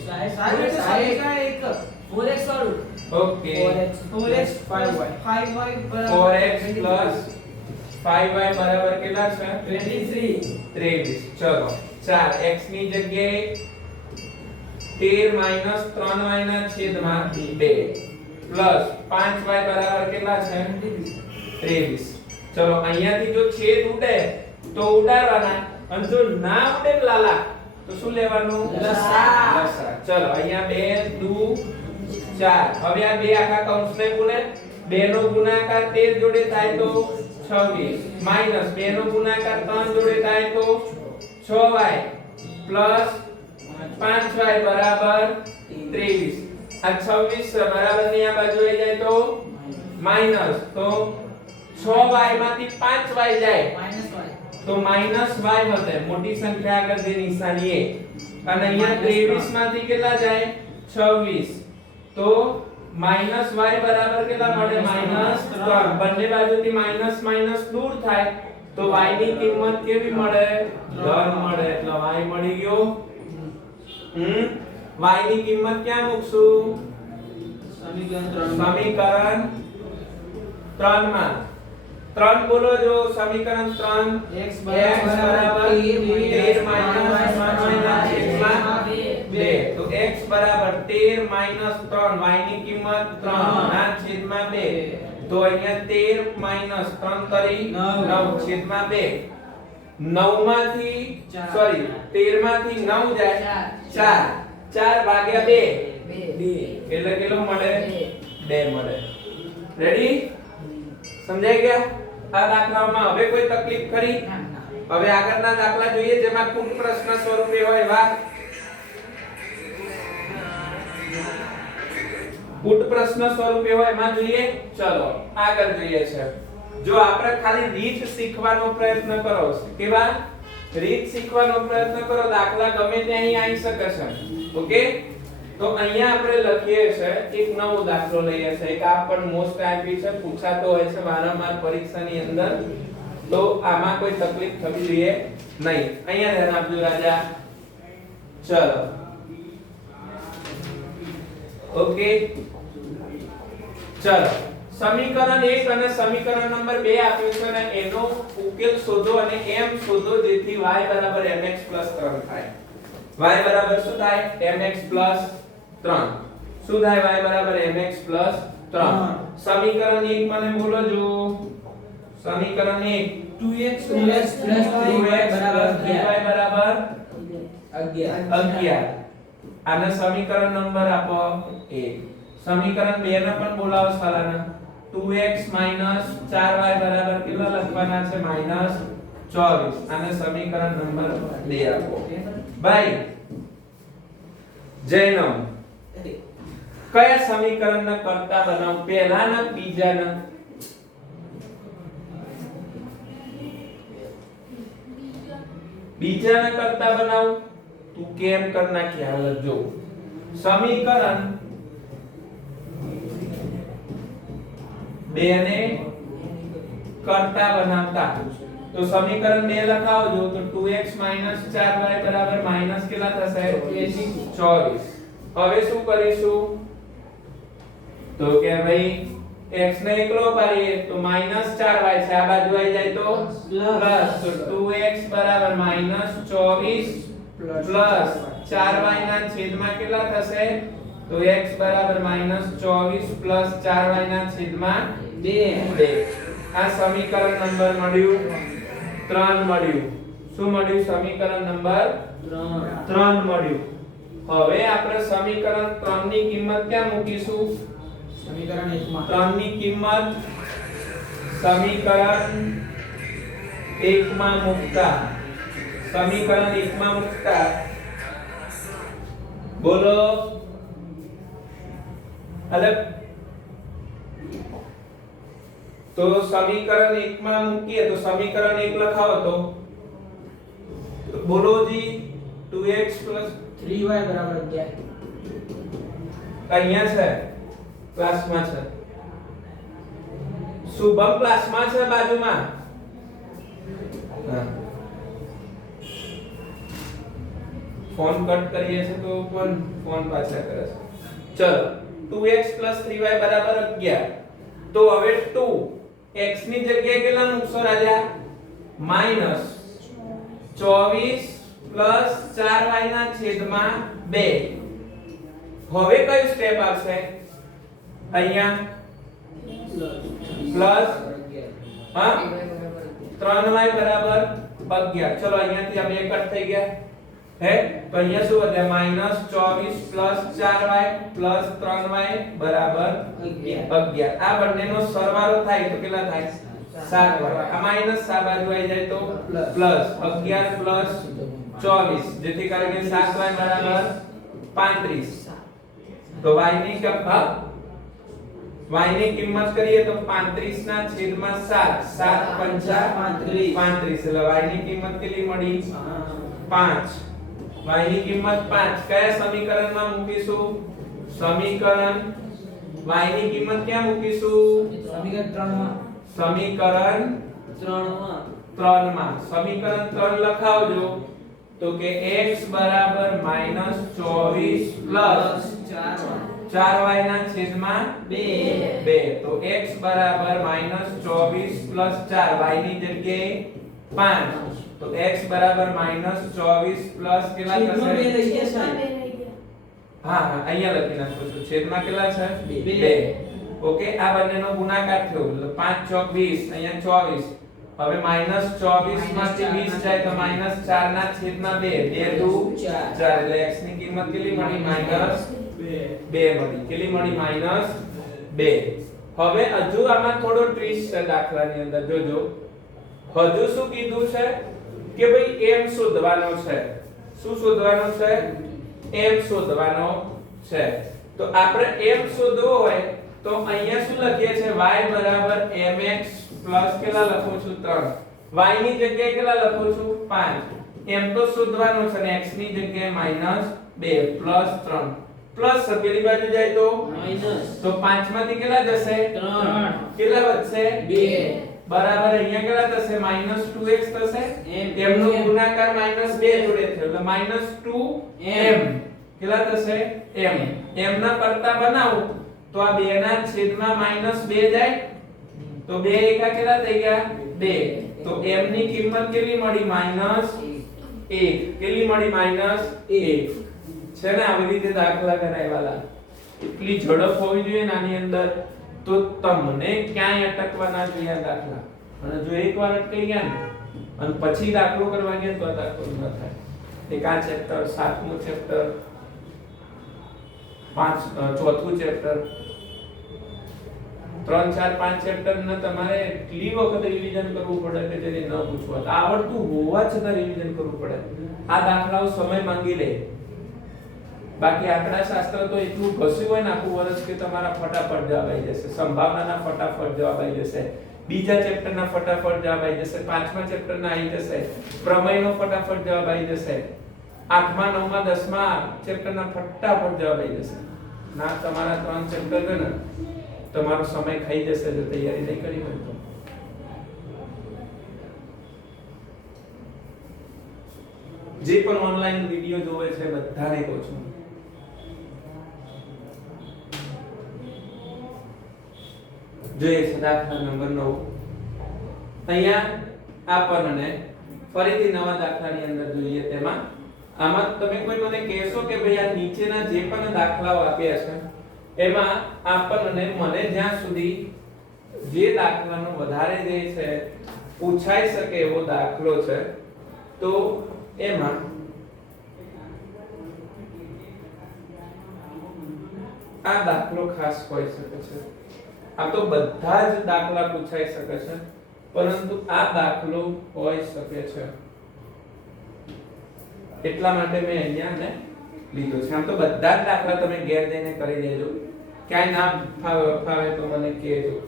4x વાળું okay 4x 5y 4x 5y બરાબર કેટલા છે 23 ચલો 4x ની જગ્યાએ 13 3y ના છેદમાં 2 પ્લસ 5y બરાબર કેટલા છે 23 ચલો અહીંયાથી જો છેદ ઉડે તો ઉડાડવાના અને જો ના ઉડે લાલા તો શું લેવાનું લસા. ચલો અહીંયા 2 2 4 હવે આ બે આખા કૌંસને બોલે 2 નો ગુણાકાર 13 જોડે થાય તો 26 માઈનસ 2 નો ગુણાકાર 3 જોડે થાય તો 6y પ્લસ 5y બરાબર 23 આ 26 બરાબર ની આ બાજુ આવી જાય તો માઈનસ તો 6y માંથી 5y જાય તો માઈનસ y હશે મોટી સંખ્યા આગળ જે નિશાની એ અને અહીંયા 23 માંથી કેટલા જાય 26 તો માઈનસ y બરાબર કેટલા મળે માઈનસ 3 બંને બાજુથી માઈનસ માઈનસ દૂર થાય તો y ની કિંમત કેવી મળે ધન મળે એટલે y મળી ગયો y ની કિંમત ક્યાં મૂકશું સમીકરણ 3 માં 3 બોલો જો સમીકરણ 3 x બરાબર 13 2 તો x બરાબર 13 3 y ની કિંમત 3 ના છેદમાં 2 તો અહીંયા 13 3 કરી 9 છેદમાં 2 9 માંથી સોરી 13 માંથી 9 જાય 4 4 ભાગ્યા 2 એટલે કેટલો મળે 2 મળે રેડી સમજાઈ ગયા આ દાખલામાં હવે કોઈ તકલીફ ખરી હવે આગળના દાખલા જોઈએ જેમાં કુલ પ્રશ્ન સ્વરૂપે હોય વાત કુલ પ્રશ્ન સ્વરૂપે હોય એમાં જોઈએ ચલો આગળ જોઈએ છે જો આપણે ખાલી રીત શીખવાનો પ્રયત્ન કરો કેવા રીત શીખવાનો પ્રયત્ન કરો દાખલા ગમે તે અહીં આવી શકે છે ઓકે તો અહીંયા આપણે લખીએ છે એક નવો દાખલો લઈએ છે એક આ પણ મોસ્ટ આઈપી છે પૂછાતો હોય છે વારંવાર પરીક્ષાની અંદર તો આમાં કોઈ તકલીફ થવી જોઈએ નહીં અહીંયા ધ્યાન આપજો રાજા ચલો ઓકે ચલો સમીકરણ 1 અને સમીકરણ નંબર 2 આપ્યું છે અને એનો ઉકેલ શોધો અને m શોધો જેથી y બરાબર mx 3 થાય y બરાબર શું થાય mx 3 શું થાય y બરાબર mx 3 સમીકરણ 1 મને બોલો જો સમીકરણ 1 2x 3y બરાબર 3y બરાબર 11 આને સમીકરણ નંબર આપો 1 સમીકરણ 2 ને પણ બોલાવો સાલાના 2x 4y બરાબર કેટલા લખવાના છે -24 આને સમીકરણ નંબર 2 આપો ભાઈ જૈનમ કયા સમીકરણને કરતા બનાવ પહેલાના બીજાના બીજાના કરતા બનાવ તું કેમ કર નાખી હાલત જો સમીકરણ 2 ને કરતા બનાવતા તો સમીકરણ 2 લખાવો જો તો 2x 4y બરાબર માઈનસ કેટલા થશે 24 હવે શું કરીશું તો કે ભાઈ x ને એકલો પાડીએ તો -4y છે આ બાજુ આવી જાય તો પ્લસ તો 2x બરાબર -24 પ્લસ 4y ના છેદમાં કેટલા થશે તો x બરાબર -24 પ્લસ 4y ના છેદમાં 2 આ સમીકરણ નંબર મળ્યું 3 મળ્યું શું મળ્યું સમીકરણ નંબર 3 મળ્યું હવે આપણે સમીકરણ 3 ની કિંમત ક્યાં મૂકીશું સમીકરણ 1 માં 3 ની કિંમત સમીકરણ 1 માં મૂકતા સમીકરણ 1 માં મૂકતા બોલો અલે તો સમીકરણ 1 માં મૂકીએ તો સમીકરણ 1 લખાવો તો બોલો જી 2x 3y બરાબર 11 અહીંયા છે ક્લાસમાં છે શુભમ ક્લાસમાં છે બાજુમાં હા ફોન કટ કરીએ છે તો પણ ફોન પાછા કરે છે ચલો 2x 3y બરાબર 11 તો હવે 2 x ની જગ્યાએ કેટલા મૂકશો રાજા -24 4y ના છેદમાં 2 હવે કયું સ્ટેપ આવશે અહીંયા પ્લસ હા 3y બરાબર 11 ચલો અહીંયાથી આ બે કટ થઈ ગયા હે તો અહીંયા શું વધ્યા -24 4y 3y બરાબર 11 આ બંનેનો સરવાળો થાય તો કેટલા થાય 7y આ માઈનસ આ બાજુ આવી જાય તો પ્લસ 11 24 જેથી કરીને 7y બરાબર 35 તો y ની કિંમત કરીએ તો 35 ના છેદમાં 7 7 પંચા 35 એટલે y ની કિંમત કેટલી મળી 5 y ની કિંમત 5 કયા સમીકરણમાં મૂકીશું સમીકરણ y ની કિંમત ક્યાં મૂકીશું સમીકરણ 3 માં સમીકરણ 3 લખાવજો તો કે x બરાબર -24 4y ના છેદમાં 2 તો x બરાબર -24 4 y ની જગ્યાએ 5 તો x બરાબર -24 કેટલા થશે હા અહીંયા લખી નાખો છો છેદમાં કેટલા છે 2 ઓકે આ બંનેનો ગુણાકાર થયો એટલે 5 ચોક 20 અહીંયા 24 હવે -24 માંથી 20 જાય તો -4 ના છેદમાં 2 2 દુ 4 એટલે x ની કિંમત કેટલી મળી -2 મળી કેટલી મળી -2 હવે હજુ આમાં થોડો ટ્વિસ્ટ છે દાખલાની અંદર જોજો હજુ શું કીધું છે કે ભાઈ m શોધવાનો છે શું શોધવાનો છે m શોધવાનો છે તો આપણે m શોધવો હોય તો અહીંયા શું લખીએ છે y બરાબર mx પ્લસ કેટલા લખું છું 3 y ની જગ્યાએ કેટલા લખું છું 5 m તો શોધવાનો છે અને x ની જગ્યાએ -2 પ્લસ 3 પ્લસ પેલી બાજુ જાય તો માઈનસ તો 5 માંથી કેટલા જશે 3 કેટલા વધશે 2 બરાબર અહીંયા કેટલા થશે -2x થશે m નો ગુણાકાર -2 જોડે થયો એટલે -2m કેટલા થશે m ના કરતા બનાવું તો આ 2 ના છેદમાં -2 જાય તો 2 એકા કેટલા થઈ ગયા 2 તો m ની કિંમત કેટલી મળી -1 કેટલી મળી -1 છે ને આવી રીતે દાખલા કરાયવાલા એટલી ઝડપ હોવી જોઈએ નાની અંદર તો તમને ક્યાંય અટકવા ના જોઈએ આ દાખલા અને જો એકવાર અટકી ગયા ને અને પછી દાખલો કરવા ગયા તો દાખલો ન થાય એક આ ચેપ્ટર 7મું ચેપ્ટર 4થું ચેપ્ટર 3 4 5 ચેપ્ટર ને તમારે એટલી વખત રિવિઝન કરવું પડે કે જેને ન પૂછવા આવડતું હોવા છતાં રિવિઝન કરવું પડે આ દાખલાઓ સમય માંગી લે બાકી આંકડા શાસ્ત્ર તો એટલું ઘસ્યું હોય ને આખું વર્ષ કે તમારા ફટાફટ જવાબ આવી જશે સંભાવનાના ફટાફટ જવાબ આવી જશે બીજા ચેપ્ટરના ફટાફટ જવાબ આવી જશે પાંચમા ચેપ્ટરના આવી જશે પ્રમેયનો ફટાફટ જવાબ આવી જશે આઠમા નવમા દસમા ચેપ્ટરના ફટાફટ જવાબ આવી જશે ના તમારા 3 ચેપ્ટર છે ને તમારો સમય ખાઈ જશે જો તૈયારી નહીં કરી હોય તો જે પણ ઓનલાઈન વિડિયો જોવે છે બધાને કહું છું જોઈએ છે દાખલા નંબર 9 અહીંયા આપણને ફરીથી નવા દાખલાની અંદર જોઈએ તેમાં આમાં તમે કોઈ મને કહેશો કે ભાઈ આ નીચેના જે પણ દાખલાઓ આપ્યા છે એમાં આપણને મને જ્યાં સુધી જે દાખલાનો વધારે જે છે પૂછાઈ શકે એવો દાખલો છે તો એમાં આ દાખલો ખાસ હોઈ શકે છે આ તો બધા જ દાખલા પૂછાઈ શકે છે પરંતુ આ દાખલો હોઈ શકે છે એટલા માટે મેં અહીંયા ને લીધો છે આમ તો બધા જ દાખલા તમે ઘેર જઈને કરી દેજો ક્યાંય ના ફાવે તો મને કહેજો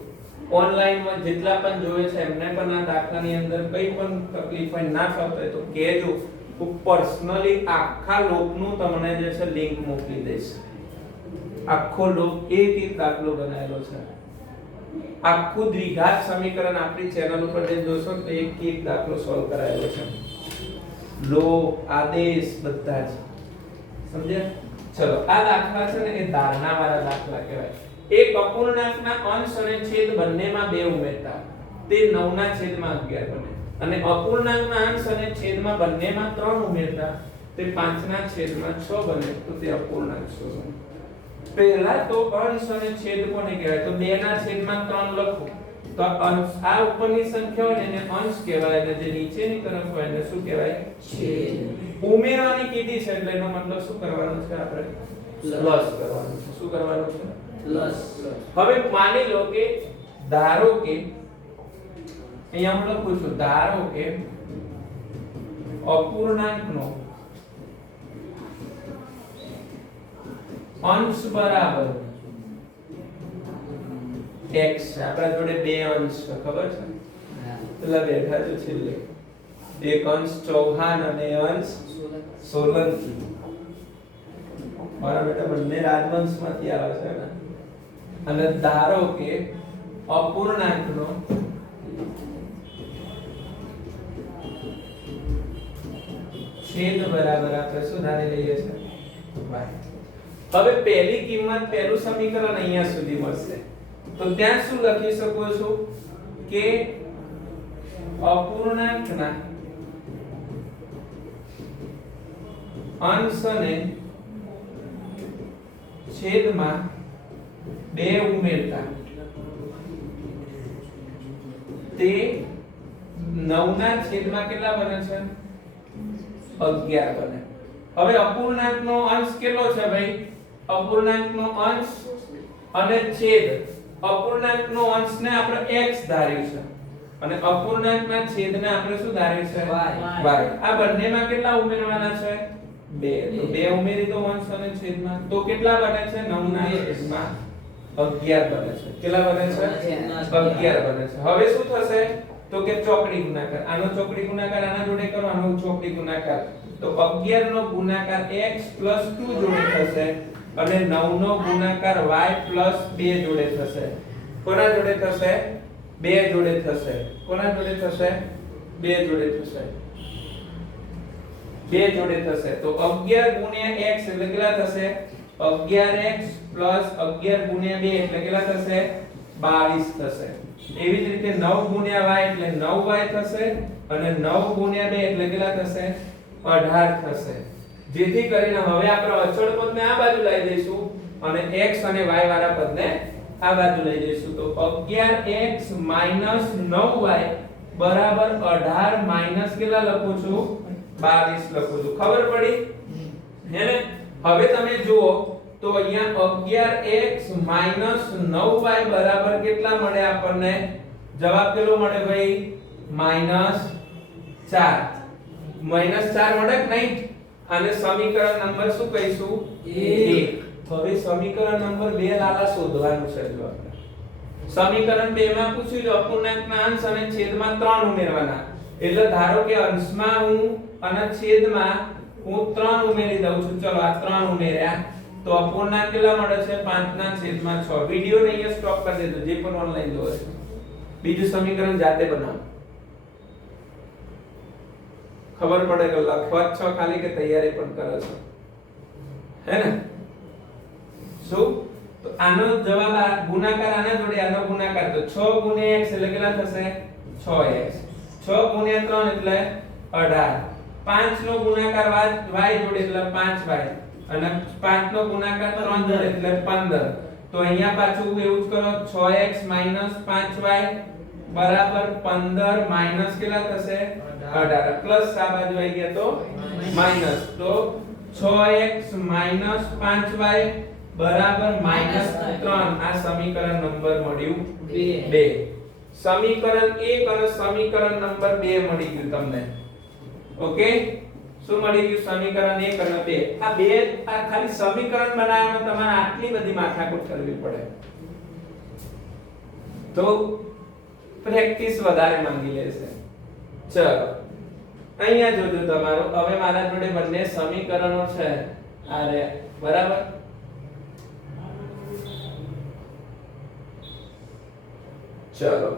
ઓનલાઈન માં જેટલા પણ જોવે છે એમને પણ આ દાખલાની અંદર કંઈ પણ તકલીફ હોય ના થતો હોય તો કહેજો, હું પર્સનલી આખા લોકનું તમને જે છે લિંક મોકલી દઈશ. આખો લોક એક એક દાખલો બનાવેલો છે. આખું દ્વિઘાત સમીકરણ આપણી ચેનલ ઉપર જે જોશો તો એક એક દાખલો સોલ્વ કરાયેલો છે. લોક, આદેશ બધા જ સમજ્યા? ચલો આ દાખલા છે ને એ ધારણા વાળા દાખલા કહેવાય. એક અપૂર્ણાંકના અંશ અને છેદ બંનેમાં 2 ઉમેરતા તે 9 ના છેદમાં 11 બને, અને અપૂર્ણાંકના અંશ અને છેદમાં બંનેમાં 3 ઉમેરતા તે 5 ના છેદમાં 6 બને તો તે અપૂર્ણાંક શોધો. પહેલા તો અંશ અને છેદ કોને કહેવાય? તો 2 ના છેદમાં 3 લખો તો અંશ, આ ઉપરની સંખ્યા હોય ને એને અંશ કહેવાય અને જે નીચેની તરફ હોય એને શું કહેવાય? છેદ. ઉમેરવાની કીધી છે એટલે એનો મતલબ શું કરવાનું છે? આપણે પ્લસ કરવાનું છે. શું કરવાનું છે? પ્લસ. હવે માની લો કે ધારો કે અહીંયા હું લખું છું, ધારો કે અપૂર્ણાંકનો અંશ બરાબર x છે. આપણા જોડે 2 અંશ છે, ખબર છે? પેલા બેઠા છે છેલ્લે, એક અંશ ચૌહાણ અને અંશ સોલંકી. મારા બેટા બંને રાજવંશમાંથી આવે છે ને. અને ધારો કે અપૂર્ણાંકનો છેદ બરાબર આપણે શું ધારી લઈએ છે? y. હવે પહેલી કિંમત, પહેલું સમીકરણ અહીંયા સુધી મળશે તો ત્યાં શું લખી શકો છો કે અપૂર્ણાંકના અંશ અને છેદમાં 2 ઉમેરતા તે 9 ના છેદમાં કેટલા બને છે? 11 બને. હવે અપૂર્ણાંકનો અંશ કેટલો છે ભાઈ? અપૂર્ણાંકનો અંશ અને છેદ, અપૂર્ણાંકનો અંશને આપણે x ધાર્યું છે અને અપૂર્ણાંકના છેદને આપણે શું ધાર્યું છે? y. આ બંનેમાં કેટલા ઉમેરવાના છે? 2. તો 2 ઉમેરી દો અંશ અને છેદમાં તો કેટલા બને છે? 9 ના છેદમાં 11 બને છે. કેટલા બને છે? 11 બને છે. હવે શું થશે? તો કે ચોકડી ગુણાકાર. આનો ચોકડી ગુણાકાર આના જોડે કરો, આનો ચોકડી ગુણાકાર. તો 11 નો ગુણાકાર x 2 જોડે થશે અને 9 નો ગુણાકાર y 2 જોડે થશે. કોના જોડે થશે? 2 જોડે થશે. કોના જોડે થશે? 2 જોડે થશે. 2 જોડે થશે. તો 11 ગુણ્યા x એટલે કેટલા થશે? 11x 11 ગુણ્યા 2 એટલે કેટલા થશે? 22 થશે. એવી જ રીતે 9 ગુણ્યા y એટલે 9y થશે અને 9 ગુણ્યા 2 એટલે કેટલા થશે? 18 થશે. જેથી કરીને હવે આપણે અચળ પદને આ બાજુ લઈ જઈશું અને x અને y વાળા પદને આ બાજુ લઈ જઈશું. તો 11x 9y બરાબર 18 માઈનસ કેટલા લખું છું? 22 લખું છું. ખબર પડી હે ને? હવે તમે જુઓ તો અહીંયા 11x 9y બરાબર કેટલા મળે આપણને? જવાબ કેટલો મળે ભાઈ? -4. -4 મળે કે નહીં? આને સમીકરણ નંબર શું કહીશું? 1. હવે સમીકરણ નંબર 2 લાલા શોધવાનું છે. જો આપણે સમીકરણ 2 માં પૂછ્યું છે અપૂર્ણાંકના અંશ અને છેદમાં 3 ઉમેરવાના. એટલે ધારો કે અંશમાં હું અને છેદમાં હું 3 ઉમેરી દઉં છું. ચલો આ 3 ઉમેર્યા તો અપૂર્ણાંક કેટલા મળે છે? 5 ના છેદમાં 6. વિડિયો ને અહીંયા સ્ટોપ કરી દેજો જે પણ ઓનલાઈન જોવે છે. બીજું સમીકરણ જાતે બનાવો. ખબર પડે કે લખવા જ છો ખાલી કે તૈયારી પણ કરો છો, હે ને? શું? તો આનો જવાબ આ ગુણાકાર આના જોડે આનો ગુણાકાર તો 6 ગુણ્યા x એટલે કેટલા થશે? 6x. 6 ગુણ્યા 3 એટલે 18. 5 નો ગુણાકાર y જોડે એટલે 5y અને 5 નો ગુણાકાર 3 જોડે એટલે 15. તો અહીંયા પાછું એવું જ કરો 6x 5y બરાબર 15 માઈનસ કેટલા થશે? 18 પ્લસ આ બાજુ આવી ગયા તો માઈનસ. તો 6x 5y બરાબર -3. આ સમીકરણ નંબર મળ્યું 2. સમીકરણ 1 અને સમીકરણ નંબર 2 મળી ગયું તમને. ઓકે, શું મળી ગયું? સમીકરણ 1 અને 2. આ બે આ ખાલી સમીકરણ બનાવવામાં તમારે આટલી બધી માથાકૂટ કરવી પડે. તો પ્રેક્ટિસ વધારે માંગી લેશે. ચલો અહીંયા જોજો તમારો હવે મારા જોડે બંને સમીકરણો છે આ રે બરાબર. ચલો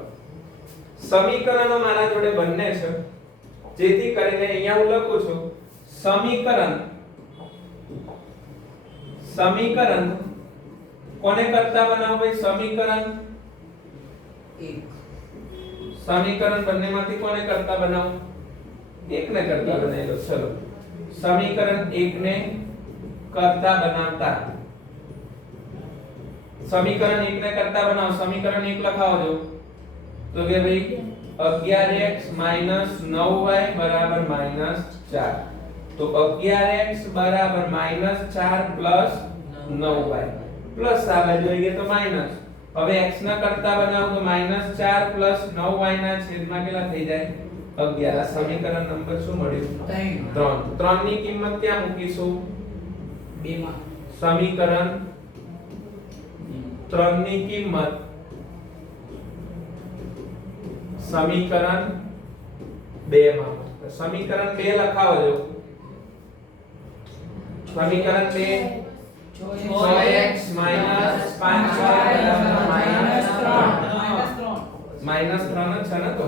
સમીકરણો મારા જોડે બંને છે જેથી કરીને અહીંયા હું લખું છું સમીકરણ કોને કરતા બનાવો ભાઈ સમીકરણ બંનેમાંથી કોને કરતા બનાવો એકને કરતા બનાવી લો. ચલો સમીકરણ એકને કરતા બનાવતા સમીકરણ એકને કરતા બનાવો. સમીકરણ એક લખાવો જો તો કે ભાઈ 11x 9y બરાબર -4 તો 11x બરાબર -4 પ્લસ 9y પ્લસ આ બાજુ આવી ગયા તો માઈનસ. હવે x ના કરતા બનાવો તો -4 પ્લસ 9y ના છેદમાં કેટલા થઈ જાય 11. આ સમીકરણ નંબર શું મળ્યું 3. 3 ની કિંમત ક્યાં મૂકીશું 2 માં. સમીકરણ 3 ની કિંમત સમીકરણ 2 માં. સમીકરણ 2 લખાવો જો સમીકરણ 2 6x 5y -3 છે ને તો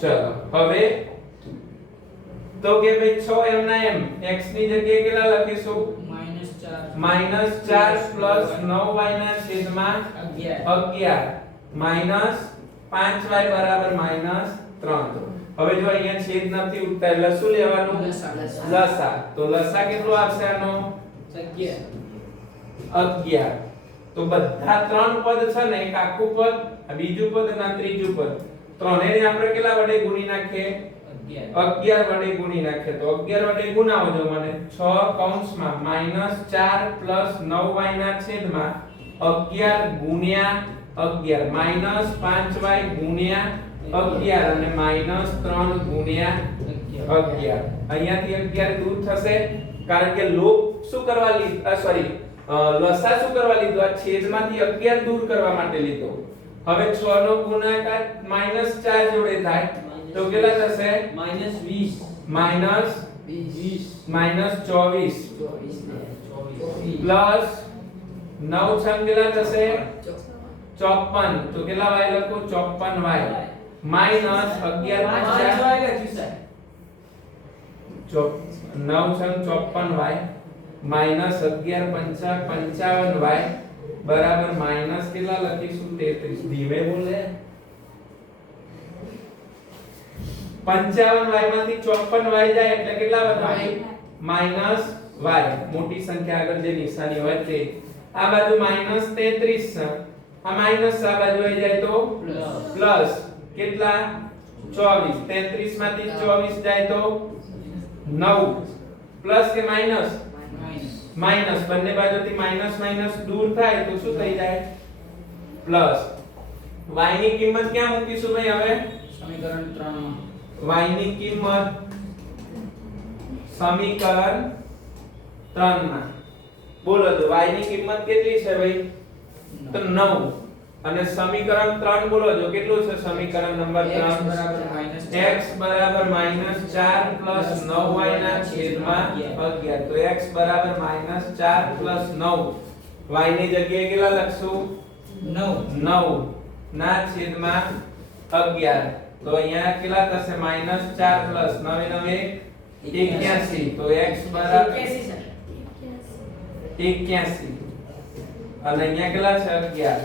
ચલો હવે તો કે ભાઈ 6 એમ ના એમ x ની જગ્યાએ કેટલા લખીશું -4 પ્લસ 9y ના છેદમાં 11 5y બરાબર -3. હવે જો અહીંયા છેદ નથી ઉઠતા એટલે શું લેવાનું લસા. તો લસા કેટલો આવશે આનો 11. તો બધા ત્રણ પદ છે ને એક આખું પદ આ બીજું પદ અને આ ત્રીજું પદ ત્રણેયને આપણે કેટલા વડે ગુણી નાખીએ 11 વડે ગુણી નાખીએ. તો 11 વડે ગુણાવો જો મને 6 કૌંસમાં -4 પ્લસ 9y ના છેદમાં 11 ગુણ્યા 11 -5y ગુણ્યા 11 અને -3 ગુણ્યા 11. અહીંયાથી 11 દૂર થશે કારણ કે લોપ શું કરવા લીધું સોરી લસા શું કરવા લીધું આ છેદમાંથી 11 દૂર કરવા માટે લીધો. હવે 6 નો ગુણાકાર -4 જોડે થાય તો કેટલા થશે -20 -24 પ્લસ 9 છંગ કેટલા થશે 54. તો કેટલા y લખો 54y -11 9 છંગ 54y -11 55y બરાબર માઈનસ કેટલા લખીશું 33. ધીમે બોલે 55y માંથી 54y જાય એટલે કેટલા વધે -y. મોટી સંખ્યા આગળ જે નિશાની હોય તે આ બાજુ -33 છે આ માઈનસ આ બાજુ આવી જાય તો પ્લસ કેટલા 24. 33 માંથી 24 જાય તો 9 પ્લસ કે માઈનસ માઈનસ બંને બાજુથી માઈનસ માઈનસ દૂર થાય તો શું થઈ જાય પ્લસ. y ની કિંમત ક્યાં મૂકીશું ભાઈ હવે સમીકરણ 3 માં. y ની કિંમત સમીકરણ 3 માં બોલો તો y ની કિંમત કેટલી છે ભાઈ તો 9 અને સમીકરણ 3 બોલો જો કેટલું છે સમીકરણ નંબર 3 x બરાબર -4 પ્લસ 9y ના છેદમાં 11. તો x બરાબર -4 પ્લસ 9 y ની જગ્યાએ કેટલા લખશું 9 ના છેદમાં 11. તો અહીંયા કેટલા થશે -4 પ્લસ 9 9 81. તો x બરાબર 81 અને અહીંયા કેટલા છે 11.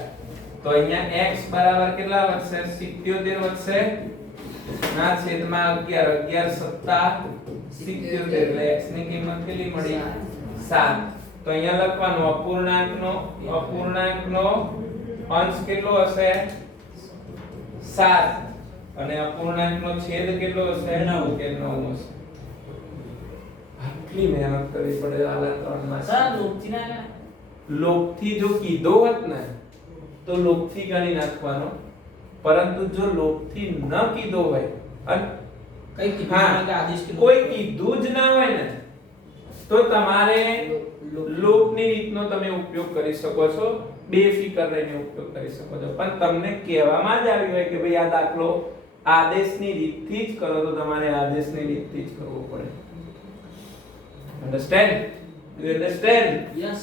તો અહીંયા x બરાબર કેટલા વધશે 77 વધશે ના છેદમાં 11 11 7 77 એટલે x ની કિંમત કેટલી મળી 7. તો અહીંયા લખવાનું અપૂર્ણાંકનો અંશ કેટલો હશે 7 અને અપૂર્ણાંકનો છેદ કેટલો હશે 9 કે 9 હશે. આટલી મહેનત કરવી પડે આલા ત્રણમાં સર લોપથી ના લોપથી જો કીધો હોત ને તો લોપથી ગણી નાખવાનો પરંતુ જો લોપથી ન કીધો હોય અને કઈ કીધું કે આદેશ કે કોઈ કીધું જ ના હોય ને તો તમારે લોપની રીતનો તમે ઉપયોગ કરી શકો છો. બેફિકર રહીને ઉપયોગ કરી શકો છો, પણ તમને કહેવામાં જ આવ્યું હોય કે ભાઈ આ દાખલો આદેશની રીતથી જ કરો તો તમારે આદેશની રીતથી જ કરવો પડે. Understand? Do you understand? Yes.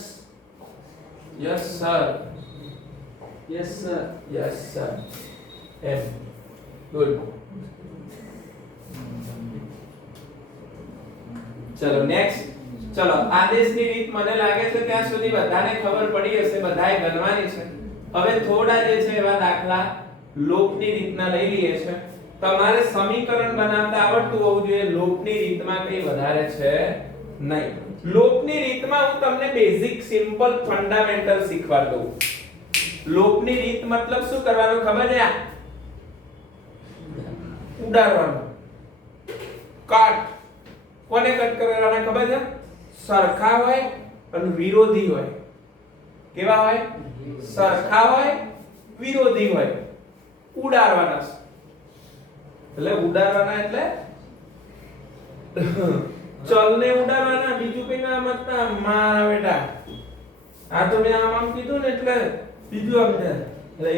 Yes sir. Yes sir. Yes sir. Em. Good. ચલો નેક્સ્ટ. ચલો આદેશની રીત મને લાગે છે ત્યાં સુધી બધાને ખબર પડી હશે, બધાએ ગણવાની છે. હવે થોડા જે છે એવા દાખલા લોપની રીતના લઈ લઈએ છે. તમારે સમીકરણ બનાવતા આવડતું હોવું જોઈએ. લોપની રીતમાં કઈ વધારે છે નહીં. લોપની રીતમાં હું તમને બેઝિક સિમ્પલ ફંડામેન્ટલ શીખવાડ દઉં. લોપની રીત મતલબ શું કરવાનું ખબર છે? ઉડાડવાનું. કાટ. કોને કટ કરવાના ખબર છે? સરખા હોય અને વિરોધી હોય. કેવા હોય? સરખા હોય, વિરોધી હોય. ઉડાડવાના. એટલે ઉડાડવાના એટલે ચલને ઉડાડવાના, બીજું કઈ ના મતના. મારા બેટા આ તો મેં આમ કીધું ને એટલે બીજું આમ છે. એટલે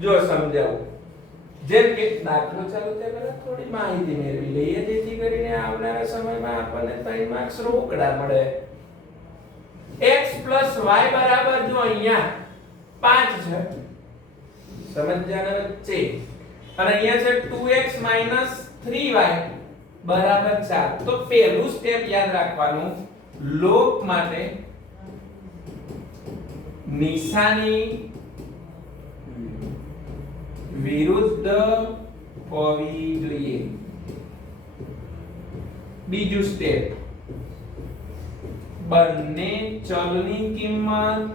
જો સમજાવું. જેમ કે દાખલો ચાલુ થાય પહેલા થોડી માહિતી મેળવી લઈએ જેથી કરીને આવનારા સમયમાં આપણને 3 માર્ક્સ રોકડા મળે. x y બરાબર જો અહીંયા 5 છે. સમજ્યા ને વચ્ચે? અને અહીંયા છે 2x 3y બરાબર 4. તો પહેલું સ્ટેપ યાદ રાખવાનું, લોપ માટે નિશાની વિરુદ્ધ હોવી જોઈએ. બીજું સ્ટેપ, બંને ચલની કિંમત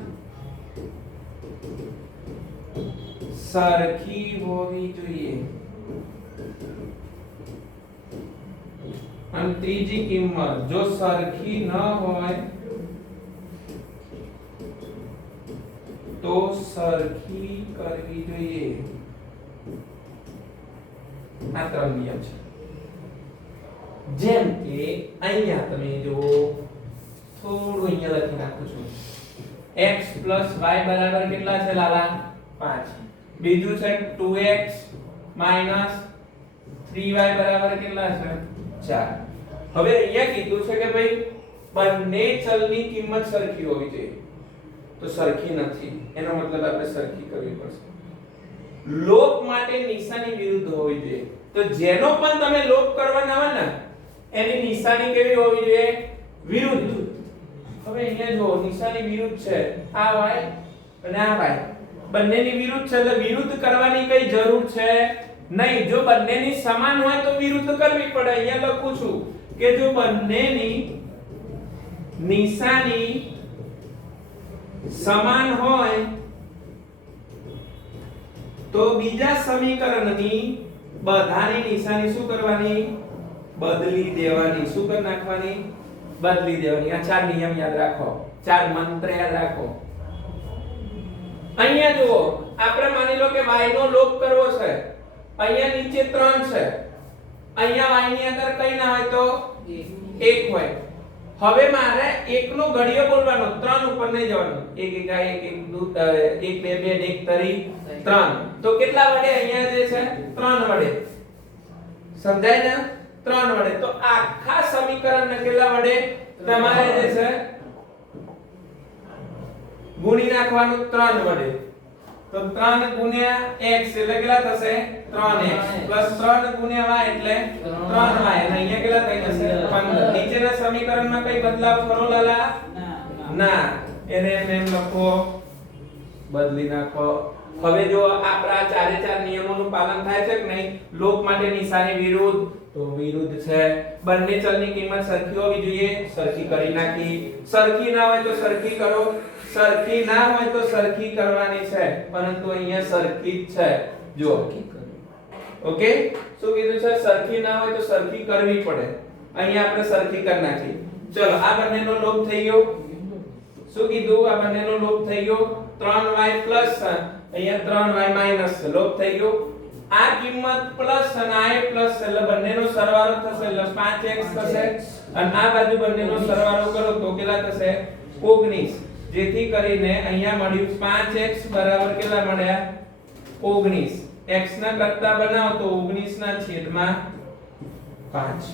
સરખી હોવી જોઈએ. અને ત્રીજી કિંમત જો સરખી ન હોય તો સરખી કરવી જોઈએ. આ 3 નિયમ છે. જેમ કે અહીંયા તમે જો થોડું અહીંયા લખી નાખું છું. x y બરાબર કેટલા છે લાલા? 5. બીજું છે 2x 3y બરાબર કેટલા છે? 4. હવે અહીંયા કીધું છે કે ભાઈ બંને ચલની કિંમત સરખી હોવી જોઈએ. તો સરખી નથી, એનો મતલબ આપણે સરખી કરવી પડશે. લોપ માટે નિશાની વિરુદ્ધ હોવી જોઈએ. તો જેનો પણ તમે લોપ કરવાના હોય ને એની નિશાની કેવી હોવી જોઈએ? વિરુદ્ધ. હવે અહીંયા જો નિશાની વિરુદ્ધ છે, આ y અને આ y બંનેની વિરુદ્ધ છે, એટલે વિરુદ્ધ કરવાની કઈ જરૂર છે નહીં. જો બંનેની સમાન હોય તો વિરુદ્ધ કરવી પડે. અહીંયા લખું છું કે જો બંનેની નિશાની સમાન હોય તો બીજા સમીકરણની બધાની નિશાની શું કરવાની? બદલી દેવાની. શું કરી નાખવાની? બદલી દેવાની. આ 4 નિયમ યાદ રાખો, 4 મંત્ર યાદ રાખો. અહીંયા જુઓ, આપણે માની લો કે y નો લોપ કરવો છે. અહીંયા નીચે 3 છે, અહીંયા y ની અંદર કઈ ના હોય તો 1 હોય. હવે મારે 1 નો ઘડિયો બોલવાનો, 3 ઉપર નહીં જવાનું. 1 1 2 1 તરી 3. તો કેટલા વડે અહીંયા જે છે? 3 વડે. સમજાય ને? 3 વડે. તો આખા સમીકરણને કેટલા વડે તમારે જે છે ગુણી નાખવાનું? 3 વડે. તો 3 ગુણ્યા x એટલે કેટલા થશે? 3x પ્લસ 3 ગુણ્યા y એટલે 3y. અને અહીંયા કેટલા થઈ જશે? 15. નીચેના સમીકરણમાં કઈ બદલાવ કરો લાલા? ના. એને એમ લખો, બદલી નાખો. હવે જો આપણા 4 નિયમોનું પાલન થાય છે કે નહીં? લોપ માટે નિશાની વિરુદ્ધ, તો વિરુદ્ધ છે. બંને ચલની કિંમત સરખી હોવી જોઈએ, સરખી કરી નાખી. સરખી ના હોય તો સરખી કરો. સરખી ના હોય તો સરખી કરવાની છે, પરંતુ અહીંયા સરખી જ છે. જો ઓકે, શું કીધું છે? સરખી ના હોય તો સરખી કરવી પડે. અહીંયા આપણે સરખી કરી નાખી. ચલો આ બંનેનો લોપ થઈ ગયો. શું કીધું? આ બંનેનો લોપ થઈ ગયો. 3y પ્લસ અહીંયા 3y માઈનસ લોપ થઈ ગયો. આ કિંમત પ્લસ અને આ પ્લસ એટલે બંનેનો સરવાળો થશે એટલે 5x થશે. અને આ બાજુ બંનેનો સરવાળો કરો તો કેટલા થશે? 19 જેથી કરીને અહીંયા મળ્યું 5x બરાબર કેટલા મળ્યા 19 x ના કરતા બનાવો તો 19 ના છેદમાં 5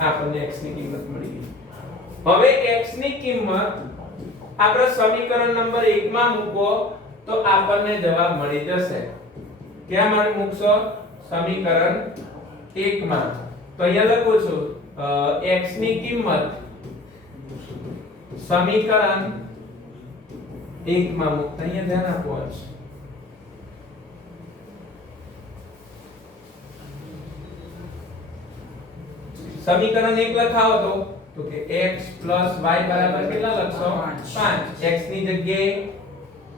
આપણને x ની કિંમત મળી ગઈ હવે x ની કિંમત આપણે સમીકરણ નંબર 1 માં મૂકો તો આપણને જવાબ મળી જશે ક્યાં મૂકશો સમીકરણ 1 માં તો અહીંયા લખું છું x ની કિંમત સમીકરણ 1 માં મૂકતા અહીંયા ધ્યાન આપો સમીકરણ 1 લખાવો તો કે x y બરાબર કેટલા લખશો 5 x ની જગ્યાએ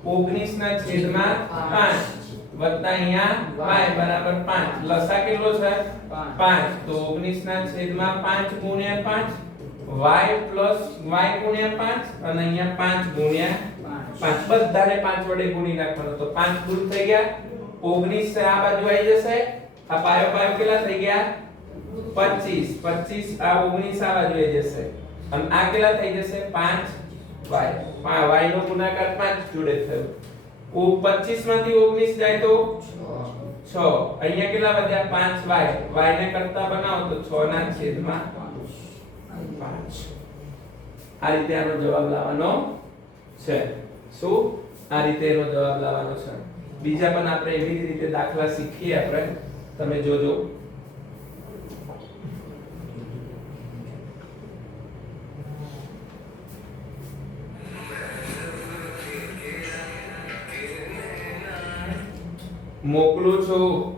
19 ના છેદમાં 5 વત્તા અહીંયા y બરાબર 5 લસા કેટલો છે 5 તો 19 ના છેદમાં 5 ગુણ્યા 5 y પ્લસ y ગુણ્યા 5 અને અહીંયા 5 ગુણ્યા 5 બધાને 5 વડે ગુણી નાખવાનો તો 5 દૂર થઈ ગયા 19 આ બાજુ આવી જશે આ પાયો પાયો કેટલા થઈ ગયા 25 25 આ 19 આ બાજુ આવી જશે અને આ કેટલા થઈ જશે 5y y નો ગુણાકાર 5 જોડે થયો 25 માંથી 19 જાય તો 6 અહીંયા કેટલા વધ્યા 5y y ને કરતા બનાવો તો 6 ના છેદમાં 5 આ રીતે આનો જવાબ લાવવાનો છે શું આ રીતે એનો જવાબ લાવવાનો છે બીજા પણ આપણે એવી જ રીતે દાખલા શીખીએ આપણે તમે જોજો મોકલું છું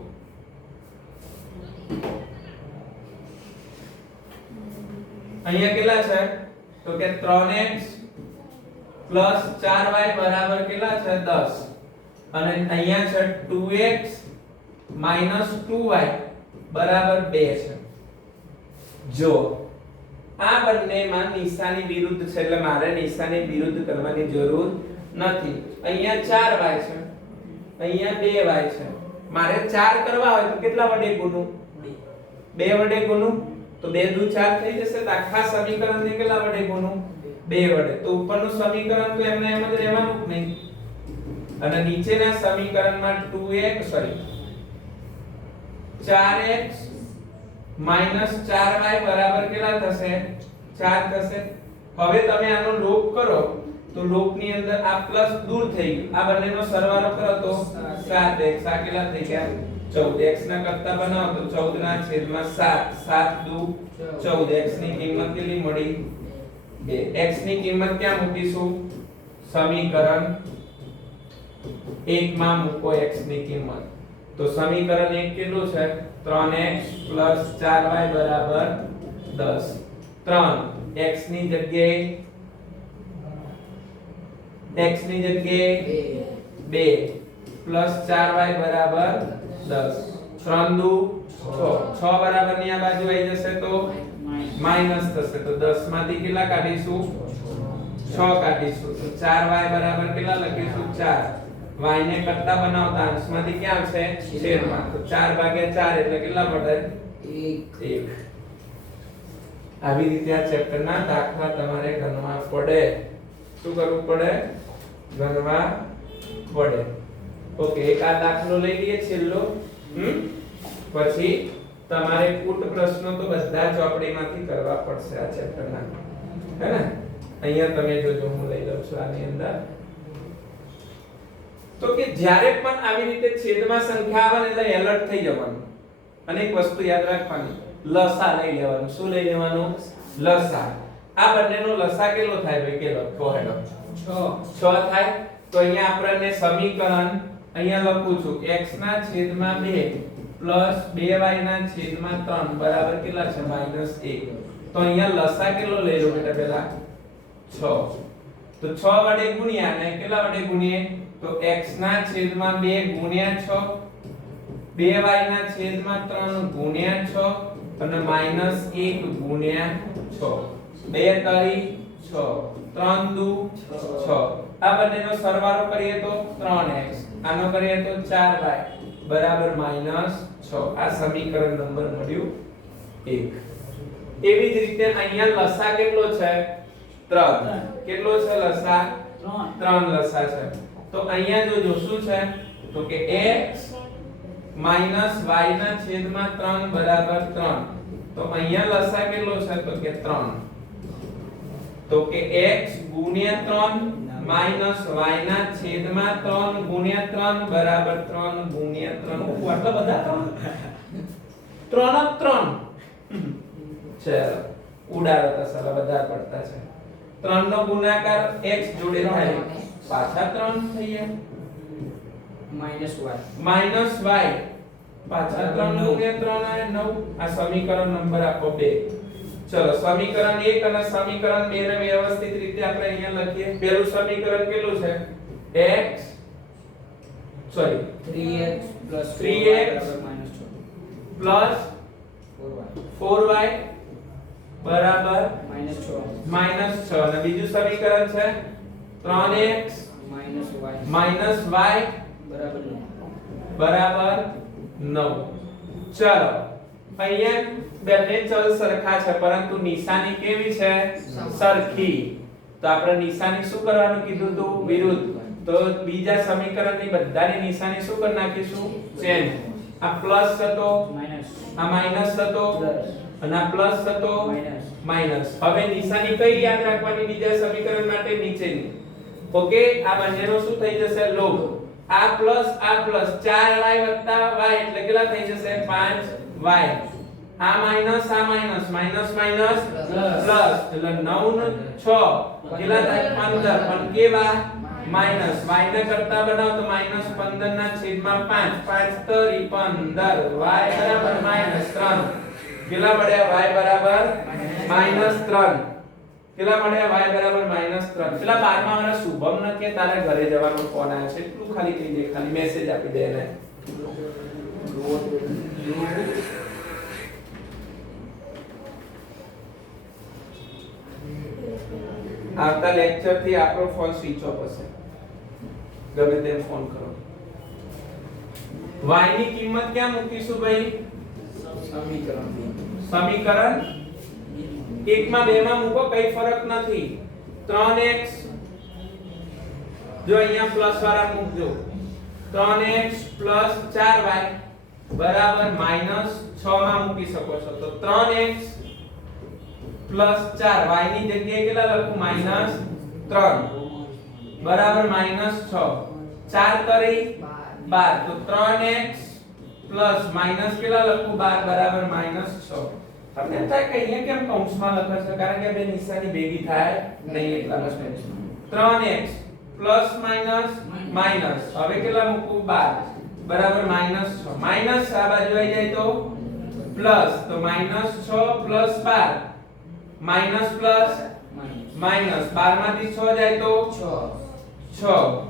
અહીંયા કેટલા છે તો કે 3x 4y બરાબર કેટલા છે 10 અને અહીંયા છે 2x 2y બરાબર 2 છે જો આ બંનેમાં નિશાની વિરુદ્ધ છે એટલે મારે નિશાની વિરુદ્ધ કરવાની જરૂર નથી અહીંયા 4y છે અહીંયા 2y છે મારે 4 કરવા હોય તો કેટલા વડે ગુણું 2 વડે ગુણું તો 2 દુ 4 થઈ જશે તો આખા સમીકરણને કેટલા વડે ગુણું 2 વડે તો ઉપરનું સમીકરણ તો એમને એમ જ રહેવાનું જ નહીં અને નીચેના સમીકરણમાં 4x 4y બરાબર કેટલા થશે 4 થશે હવે તમે આનો લોપ કરો તો લોપની અંદર આ પ્લસ દૂર થઈ ગયું આ બંનેનો સરવાળો કરો તો 7x આ કેટલા થઈ ગયા 14 x ના કરતા બનાવો તો 14 ના છેદમાં 7 7 દુ 14 x ની કિંમત કેટલી મળી 2 x ની કિંમત ક્યાં મૂકીશું સમીકરણ 1 માં મૂકો x ની કિંમત તો સમીકરણ 1 કેટલું છે 3x 4y બરાબર 10 3 x ની જગ્યાએ x ની જગ્યાએ 2 4y બરાબર 10 3 દુ 6 બરાબર ની આ બાજુ આવી જશે તો માઈનસ થશે તો 10 માંથી કેટલા કાઢીશું 6 કાઢીશું તો 4y બરાબર કેટલા લખીશું 4 y ને કરતા બનાવતા અંશમાંથી ક્યાં આવશે છેદમાં તો 4 ભાગ્યા 4 એટલે કેટલા પડે 1 આવી રીતે આ ચેપ્ટરના દાખલા તમારે ગણવા પડે શું કરવું પડે ગણવા પડે ઓકે એક આ દાખલો લઈ લઈએ છેલ્લો પછી તમારે કુટ પ્રશ્નો તો બધા ચોપડીમાંથી કરવા પડશે આ ચેપ્ટરના હે ને અહીંયા તમે જોજો હું લઈ લઉં છું આની અંદર તો કે જ્યારે પણ આવી રીતે છેદમાં સંખ્યા આવે એટલે એલર્ટ થઈ જવાનું અને એક વસ્તુ યાદ રાખવાની લસા લઈ લેવાનું શું લઈ લેવાનું લસા આ બંનેનો લસા કેટલો થાય ભાઈ કેલો કહો હેડો 6 થાય તો અહીંયા આપણને સમીકરણ અહીંયા લખું છું x ના છેદમાં 2 પ્લસ 2y ના છેદમાં 3 બરાબર કેટલા છે -1 તો અહીંયા લસા કેટલો લઈ લો બેટા પહેલા 6 તો 6 વડે ગુણ્યા ને કેટલા વડે ગુણીએ તો x ના છેદમાં 2 ગુણ્યા 6 2y ના છેદમાં 3 ગુણ્યા 6 અને -1 ગુણ્યા 6 2 તારી 6 3 દુ 6 આ બંનેનો સરવાળો કરીએ તો 3x આનો કરીએ તો 4y બરાબર -6 આ સમીકરણ નંબર મળ્યું 1 એવી જ રીતે અહીંયા લસા કેટલો છે 3 કેટલો છે લસા 3 3 લસા છે તો અહીંયા જો શું છે તો કે x માઈનસ y ના છેદમાં 3 બરાબર 3 તો અહીંયા લસા કેટલો છે તો કે 3 તો કે x ગુણ્યા 3 માઈનસ y ના છેદમાં 3 ગુણ્યા 3 બરાબર 3 ગુણ્યા 3 આટલા બધા 3 ચલો ઉડાડો તો સાલા બધા પડતા છે 3 નો ગુણાકાર x જોડે થાય પાછા 3 થઈ ગયા માઈનસ y પાછા 3 ગુણ્યા 3 આવે 9 આ સમીકરણ નંબર આપો 2 ચલો સમીકરણ 1 અને સમીકરણ 2 ને વ્યવસ્થિત રીતે આપણે અહીંયા લખીએ પહેલું સમીકરણ કેટલું છે x 3x plus 3x plus 4y બરાબર -6 અને બીજું સમીકરણ છે 3x minus y બરાબર 9 ચલો અહીંયા બંને ચલ સરખા છે પરંતુ નિશાની કેવી છે સરખી તો આપણે નિશાની શું કરવાનું કીધું હતું વિરુદ્ધ તો બીજા સમીકરણની બધાની નિશાની શું કરી નાખીશું ચેન્જ આ પ્લસ હતો આ માઈનસ હતો અને આ પ્લસ હતો માઈનસ હવે નિશાની કઈ યાદ રાખવાની બીજા સમીકરણ માટે નીચેની ઓકે આ બંનેનો શું થઈ જશે લોગ આ પ્લસ 4y y એટલે કેટલા થઈ જશે 5y આ માઈનસ માઈનસ પ્લસ એટલે 9 નો 6 કેટલા થાય 15 પણ કેવા માઈનસ y ને કરતા બનાવો તો -15 ના છેદમાં 5 5 તરી 15 y બરાબર -3 કેટલા મળ્યા y બરાબર -3 કેટલા મળ્યા y બરાબર -3 પેલા 12મા વાળા શુભમ ન કે તારે ઘરે જવાનો ફોન આવ્યો છે એટલું ખાલી કહી દે ખાલી મેસેજ આપી દે એને આવતા લેક્ચર થી આપણો ફોન સ્વિચ ઓફ હશે ગમે તેમ ફોન કરો y ની કિંમત ક્યાં મૂકીશું ભાઈ સમીકરણ 1 માં 2 માં મૂકો કઈ ફરક નથી 3x જો અહીંયા પ્લસ વાળા મૂકજો 3x 4y બરાબર -6 માં મૂકી શકો છો તો 3x 4 y ની જગ્યાએ કેટલા લખું -3 બરાબર -6 4 કરી 12 તો 3x પ્લસ માઈનસ કેટલા લખું 12 બરાબર -6 તમને એમ થાય કે અહીંયા કેમ કૌંસમાં લખે છે કારણ કે બે નિશાની ભેગી થાય નહીં એટલા માટે 3x પ્લસ માઈનસ હવે કેટલા મૂકું 12 બરાબર -6 માઈનસ આ બાજુ આવી જાય તો પ્લસ તો -6 પ્લસ 12 માઈનસ પ્લસ માઈનસ 12 માંથી 6 જાય તો 6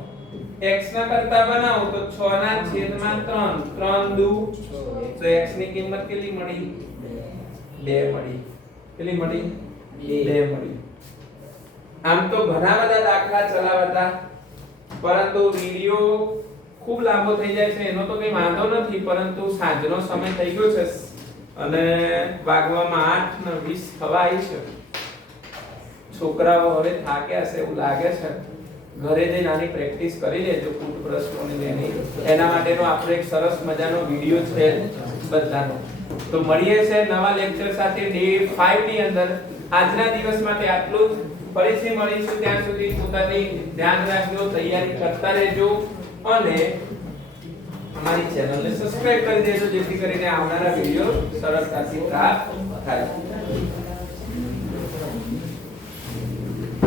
x ના કરતા બનાવો તો 6 ના છેદમાં 3 3 દુ તો x ની કિંમત કેટલી મળી 2 મળી કેટલી મળી 2 મળી આમ તો ઘણા બધા દાખલા ચલાવતા પરંતુ વિડિયો ખૂબ લાંબો થઈ જાય છે એનો તો કઈ વાંધો નથી પરંતુ સાંજનો સમય થઈ ગયો છે અને વાગવામાં 8:20 થવા આવી છે છોકરાઓ હવે થાક્યા છે એવું લાગે છે ઘરે જઈને આની પ્રેક્ટિસ કરી લેજો ટૂથબ્રશોની એની એના માટેનો આપણો એક સરસ મજાનો વિડિયો છે બધાનો તો મળીએ છે નવા લેક્ચર સાથે ડે 5 ની અંદર આજના દિવસ માટે આટલું જ ફરીથી મળીશું ત્યાં સુધી પોતાની ધ્યાન રાખજો તૈયારી કરતા રહેજો અને અમારી ચેનલને સબસ્ક્રાઇબ કરી દેજો જેથી કરીને આવનારા વિડિયો સરળતાથી પ્રાપ્ત થાય